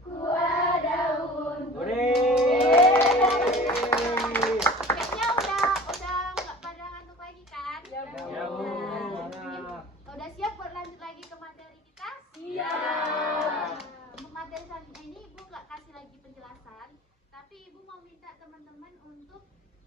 ku ada untuk. kayaknya udah nggak pada ngantuk lagi kan? Ya, Bu. Ya Bu. Nah, udah siap buat lanjut lagi ke materi kita? Siap. Untuk materi selanjutnya ini Ibu nggak kasih lagi penjelasan, tapi Ibu mau minta teman-teman untuk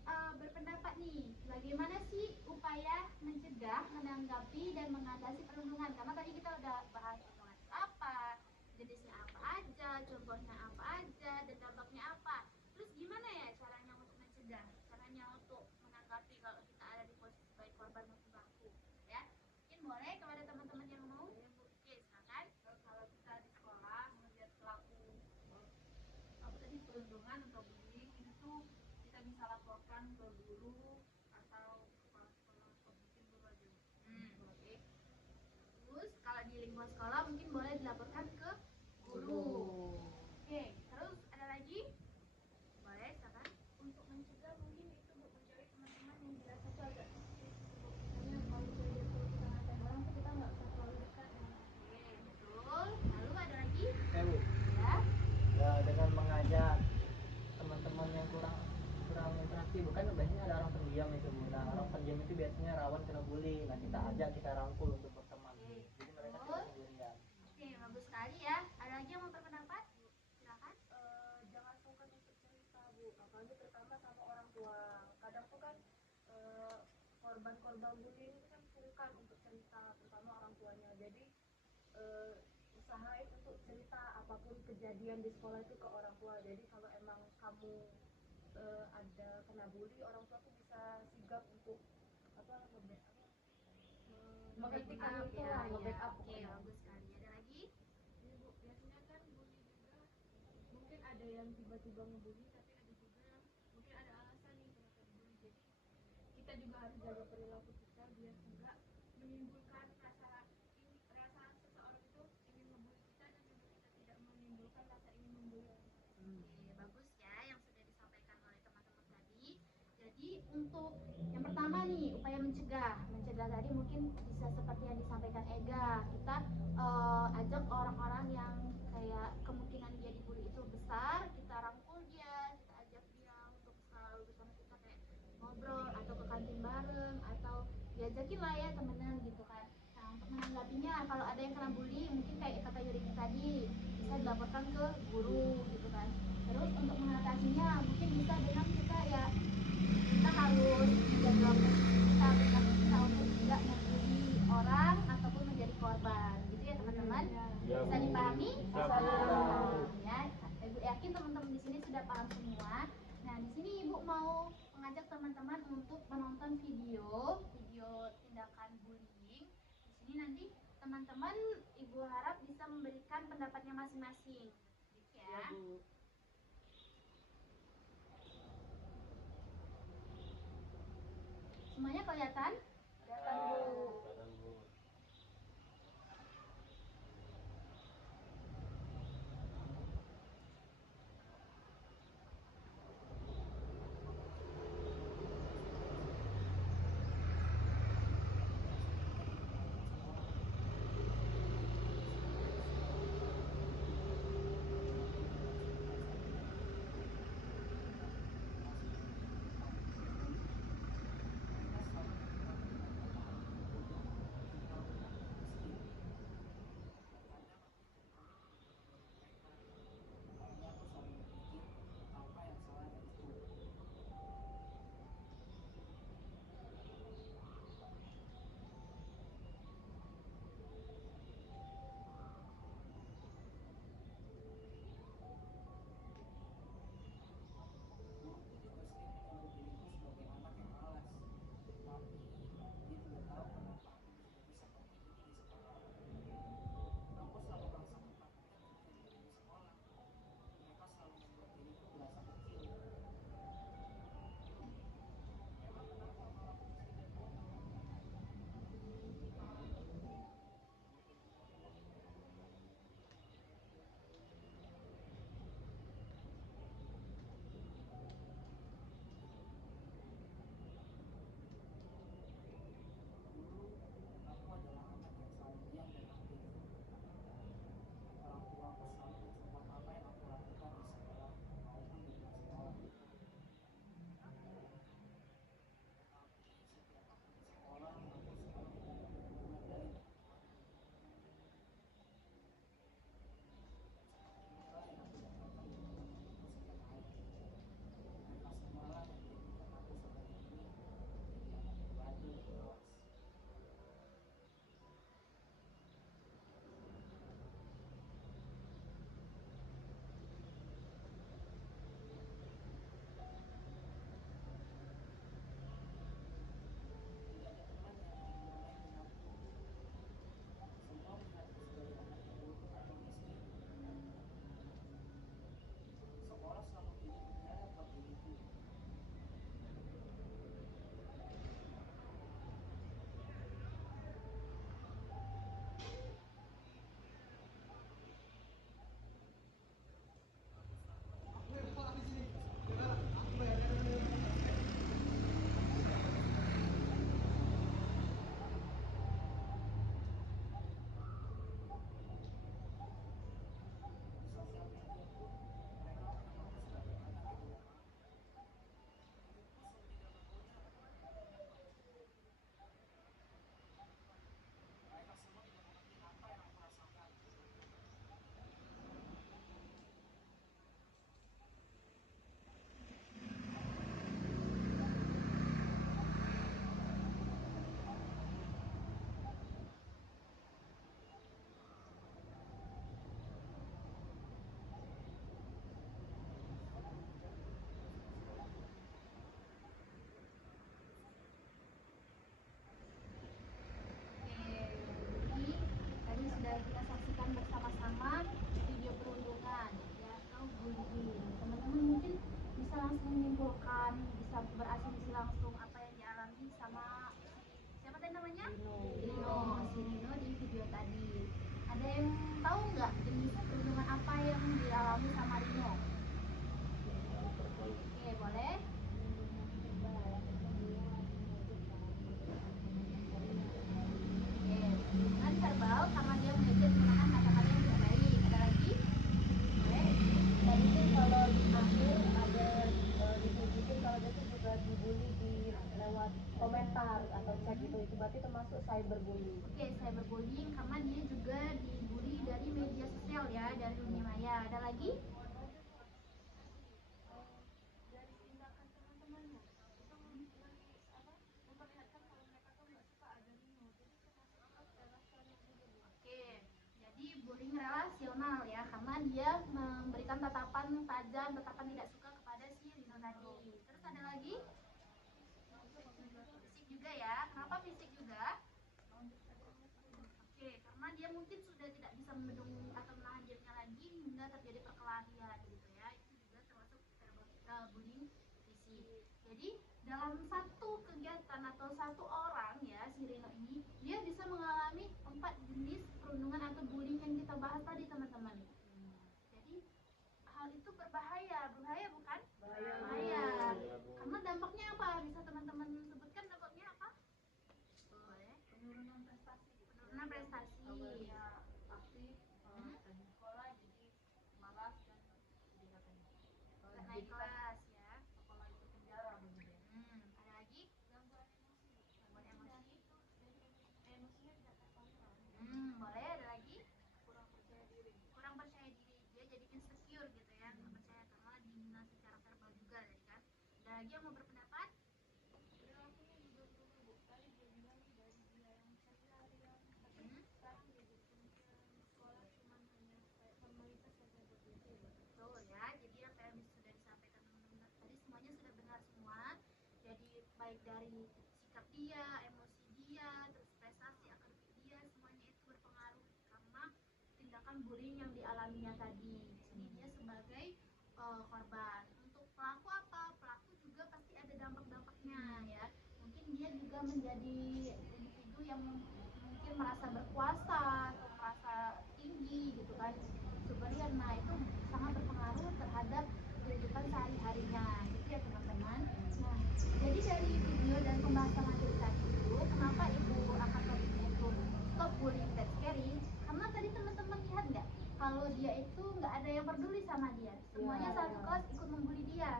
berpendapat nih, bagaimana sih upaya mencegah, menanggapi dan mengatasi perundungan? Karena tadi kita udah bahas perundungan itu apa, jenisnya apa aja, contohnya apa aja, dan dampaknya apa. Terus gimana ya caranya untuk mencegah, caranya untuk menanggapi kalau kita ada di posisi baik korban maupun pelaku, ya? Mungkin boleh kepada teman-teman yang mau. Oke, silakan. Kalau kita di sekolah melihat pelaku apa tadi perundungan atau bullying itu kita bisa laporkan ke guru atau kepala sekolah atau mungkin guru aja. Oke. Terus kalau di lingkungan sekolah mungkin boleh dilaporkan ke guru. Oke, terus ada lagi? Boleh, silakan. Untuk mencegah mungkin itu Bu, mencari teman-teman yang dirasa tuh agak toksik. Misalnya kalau misalnya dia tuh kita ngatain orang tuh kita nggak usah terlalu dekat dengan orang. Oke, betul. Lalu ada lagi? Ya Bu. Ya. Ya, dengan mengajak teman-teman yang kurang interaksi, bukan biasanya ada orang pendiam itu Bu. Nah, orang pendiam itu biasanya rawan kena bully. Nah, kita ajak, kita rangkul untuk berteman Bu. Jadi mereka tidak sendirian. Oke, bagus sekali ya. Ada lagi yang mau berpendapat? Silakan. Jangan sungkan untuk cerita Bu, apalagi terutama sama orang tua. Kadang tuh kan korban-korban bullying itu kan sungkan untuk cerita, terutama orang tuanya. Jadi usahain untuk cerita apapun kejadian di sekolah itu ke orang tua. Jadi kalau emang kamu ada kena bully, orang tua tuh bisa sigap untuk menghentikan itu lah, nge-backup Oke, pokoknya. bagus sekali. Ada lagi? Ini Bu, biasanya kan bully juga mungkin ada yang tiba-tiba ngebully tapi ada juga yang mungkin ada alasan nih kenapa dibully. Jadi kita juga harus jaga perilaku kita biar enggak menimbulkan rasa seseorang itu ingin ngebully kita dan juga kita tidak menimbulkan rasa ingin membully orang. Oke, bagus ya yang sudah disampaikan oleh teman-teman tadi. Jadi untuk yang pertama nih upaya mencegah tadi mungkin bisa seperti yang disampaikan Ega. Kita ajak orang-orang yang kayak kemungkinan jadi bully itu besar, kita rangkul dia, kita ajak dia untuk selalu bersama kita kayak ngobrol atau ke kantin bareng atau diajakin lah ya temenan gitu kan. Nah untuk menanggapinya kalau ada yang kena bully mungkin kayak kata Yuri tadi bisa dilaporkan ke guru gitu kan. Terus untuk mengatasinya mungkin bisa dengan kita ya kita harus menjaga waktu kita bukan kita untuk tidak membuli orang ataupun menjadi korban gitu ya teman-teman. Ya, Bisa Bu. dipahami? Bisa, Bu. Ya, Ibu yakin teman-teman di sini sudah paham semua. Nah, di sini Ibu mau mengajak teman-teman untuk menonton video tindakan bullying. Di sini nanti teman-teman Ibu harap bisa memberikan pendapatnya masing-masing. Gitu ya. Semuanya kelihatan? Kelihatan Bu. Kelihatan, Bu. cyberbullying? Oke, cyberbullying karena dia juga dibully dari media sosial ya, dari dunia maya. Ada lagi? Dari tindakan teman-temannya itu memperlihatkan kalau mereka tuh nggak suka ada Nino, jadi termasuk relasional juga Bu. Oke, jadi bullying relasional ya, karena dia memberikan tatapan tajam, tatapan tidak suka kepada si Rino tadi. Terus ada lagi? Fisik juga ya. Kenapa fisik juga? Oke, karena dia mungkin sudah tidak bisa membendung atau menahan dirinya lagi hingga terjadi perkelahian gitu ya. Itu juga termasuk bullying fisik. Jadi dalam satu kegiatan atau satu orang ya, si Rino ini dia bisa mengalami 4 jenis perundungan atau bullying yang kita bahas tadi teman-teman. Jadi hal itu berbahaya bukan? Bahaya. Karena dampaknya apa? Bisa teman-teman sebutkan dampaknya apa? Boleh. Penurunan prestasi. Penurunan prestasi. Ya, pasti di sekolah jadi malas dan jadi Nggak naik kelas ya. sekolah itu penjara begitu ya. Ada lagi? Gangguan emosi. Gangguan emosi. Emosinya tidak terkontrol. Boleh. Ada lagi? Kurang percaya diri. Kurang percaya diri. Dia jadi insecure gitu ya. Nggak percaya karena dihina secara verbal juga tadi kan. Ada lagi yang mau berpendapat? Perilakunya juga berubah Bu. Tadi dia bilang dari dia yang ceria, tapi sekarang dia jadi pemikiran sekolah cuman hanya kayak formalitas saja buat dia. Betul ya. Jadi apa yang sudah disampaikan teman-teman tadi semuanya sudah benar semua. Jadi baik dari sikap dia, emosi dia, terus prestasi akademik dia, semuanya itu berpengaruh karena tindakan bullying yang dialaminya tadi. Di sini dia sebagai korban. Untuk pelaku apa? Pelaku juga pasti ada dampak-dampaknya ya. Mungkin dia juga menjadi individu yang mungkin merasa berkuasa atau merasa tinggi gitu kan, superior. Nah itu sangat berpengaruh terhadap kehidupan sehari-harinya gitu ya teman-teman. Nah jadi dari video dan pembahasan materi tadi itu kenapa ibu akan topiknya itu stop bullying that's scary, karena tadi teman-teman lihat nggak kalau dia itu nggak ada yang peduli sama dia, semuanya satu kelas ikut membuli dia.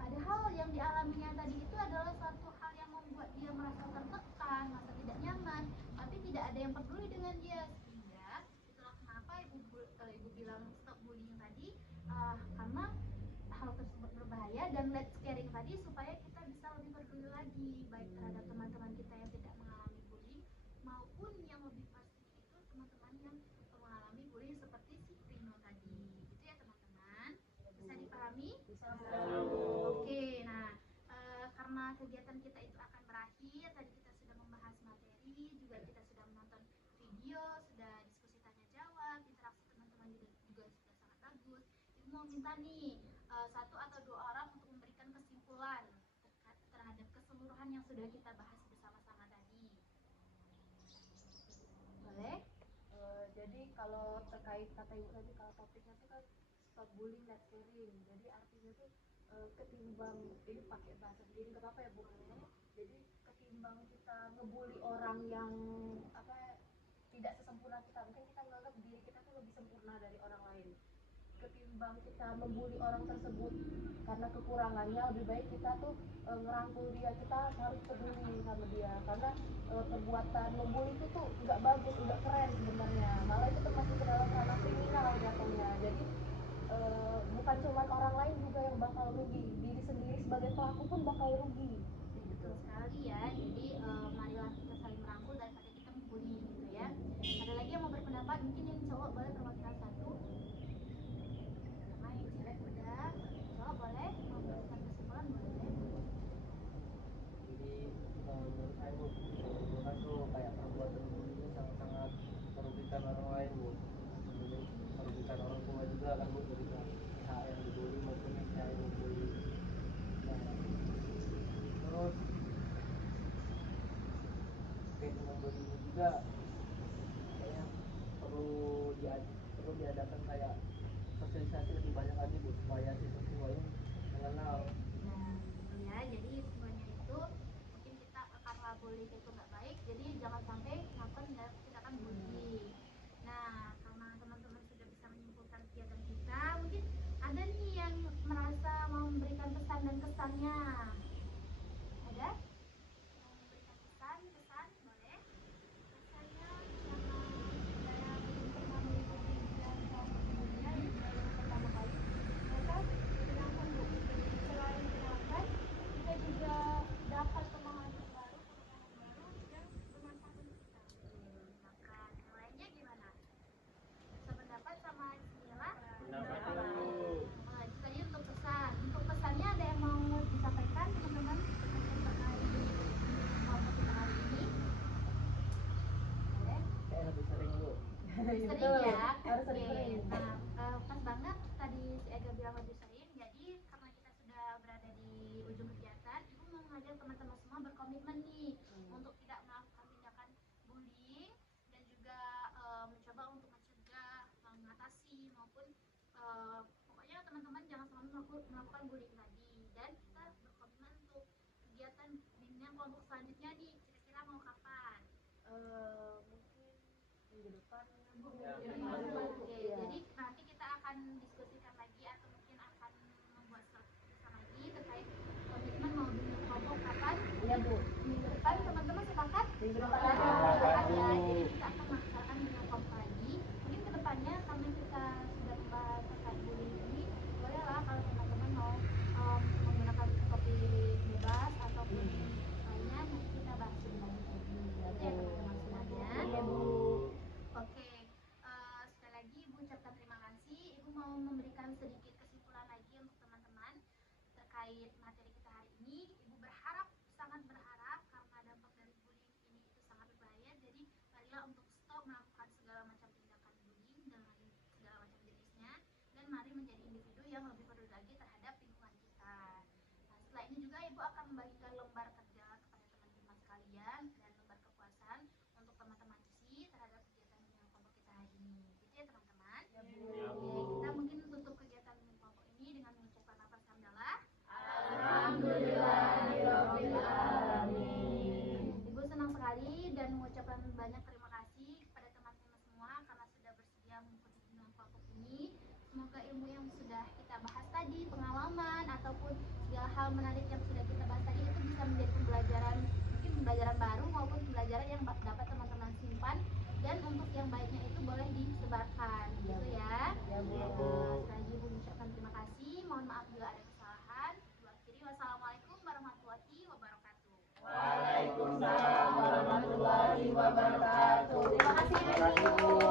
Padahal yang dialaminya tadi itu adalah suatu hal yang membuat dia merasa tertekan, merasa tidak nyaman, tapi tidak ada yang peduli dengan dia. Sehingga itulah kenapa ibu bilang stop bullying tadi, karena hal tersebut berbahaya, dan let's caring tadi supaya kita bisa lebih peduli lagi baik terhadap teman-teman kita yang tidak mengalami bullying maupun yang lebih pasti itu teman-teman yang mengalami bullying seperti si Rino tadi. Gitu ya teman-teman. Bisa dipahami? Oke, nah karena kegiatan kita itu akan berakhir, tadi kita sudah membahas materi, juga kita sudah menonton video, sudah diskusi tanya jawab, interaksi teman-teman juga sudah sangat bagus. Ibu mau minta nih satu atau dua orang untuk memberikan kesimpulan terhadap keseluruhan yang sudah kita bahas bersama-sama tadi. Boleh? Jadi kalau terkait kata ibu tadi, kalau topiknya itu kan stop bullying that's caring, jadi artinya tuh ketimbang ini pakai bahasa sendiri nggak apa-apa ya Bu. Jadi ketimbang kita ngebully orang yang tidak sesempurna kita, mungkin kita menganggap diri kita tuh lebih sempurna dari orang lain, ketimbang kita membuli orang tersebut karena kekurangannya, lebih baik kita tuh ngerangkul dia, kita harus peduli sama dia, karena perbuatan membuli itu tuh nggak bagus, nggak keren sebenarnya, malah itu termasuk ke dalam ranah kriminal jatuhnya. Jadi bukan cuma orang lain juga yang bakal rugi, diri sendiri sebagai pelaku pun bakal rugi. Betul sekali ya. Jadi marilah kita saling merangkul daripada kita membuli gitu ya. Ada lagi yang mau berpendapat? Mungkin yang cowok boleh perwakilan satu. Karena yang cewek udah. Cowok boleh mau memberikan kesimpulan, boleh. Jadi menurut saya Bu, kan tuh kayak perbuatan bullying ini sangat-sangat merugikan orang lain Bu, merugikan orang tua juga kan Bu, jadi pihak yang dibully maupun pihak yang dibully. Nah, terus kayak dengan bullying ini juga kayaknya perlu diadakan kayak sosialisasi lebih banyak lagi Bu, supaya siswa-siswa ini mengenal. Nah, gitu ya. Jadi semuanya itu mungkin kita karena bullying itu nggak baik, jadi jangan sampai melakukan tindakan bullying. Nah, karena teman-teman sudah bisa menyimpulkan kegiatan kita, sering Betul, ya. harus Oke. sering-sering. Nah, pas banget tadi si Ega bilang lebih sering. Jadi karena kita sudah berada di ujung kegiatan, ibu mau mengajak teman-teman semua berkomitmen nih untuk tidak melakukan tindakan bullying dan juga mencoba untuk mencegah, mengatasi maupun pokoknya teman-teman jangan selalu melakukan bullying tadi. Dan kita berkomitmen untuk kegiatan bimbingan kelompok selanjutnya nih, kira-kira mau kapan? Mungkin minggu depan Bu. Ya, Oke, Iya. jadi nanti kita akan diskusikan lagi atau mungkin akan membuat surat keputusan lagi terkait komitmen mau bimbingan kelompok kapan. Iya Bu. Minggu depan teman-teman sepakat? Minggu depan Sepakat aja. ya, jadi kita akan melaksanakan bimbingan kelompok lagi. Mungkin kedepannya karena kita sudah membahas terkait bullying ini, bolehlah kalau teman-teman mau menggunakan topik bebas ataupun lainnya nanti kita bahas lebih lanjut lagi. Itu ya teman-teman semuanya. Iya Bu. Oke, sekali lagi Ibu ucapkan terima kasih. Ibu mau memberikan sedikit kesimpulan lagi untuk teman-teman terkait materi kita hari ini. Ibu berharap, sangat berharap karena dampak dari bullying ini itu sangat berbahaya. Jadi marilah untuk stop melakukan segala macam tindakan bullying dengan segala macam jenisnya dan mari menjadi individu yang lebih peduli lagi terhadap lingkungan kita. Nah, setelah ini juga Ibu akan membagikan lembar kerja kepada teman-teman sekalian dan lembar kepuasan untuk teman-teman isi terhadap kegiatan bimbingan kelompok kita hari ini. Gitu ya teman-teman. Ya, Bu. Oke, kita mungkin tutup kegiatan bimbingan kelompok ini dengan mengucapkan lafaz hamdalah. Alhamdulillahirabbil alamin. Ibu senang sekali dan mengucapkan banyak terima kasih kepada teman-teman semua karena sudah bersedia mengikuti bimbingan kelompok ini. Semoga ilmu yang sudah kita bahas tadi, pengalaman ataupun segala hal menarik yang sudah kita bahas tadi itu bisa menjadi pembelajaran, mungkin pembelajaran baru maupun pembelajaran yang dapat teman-teman simpan dan untuk yang baiknya itu boleh disebarkan gitu ya. Ya Bu. Ya, Bu. Sekali lagi Ibu mengucapkan terima kasih. Mohon maaf bila ada kesalahan. Ibu akhiri, wassalamualaikum warahmatullahi wabarakatuh. Waalaikumsalam warahmatullahi wabarakatuh. Terima kasih Bu.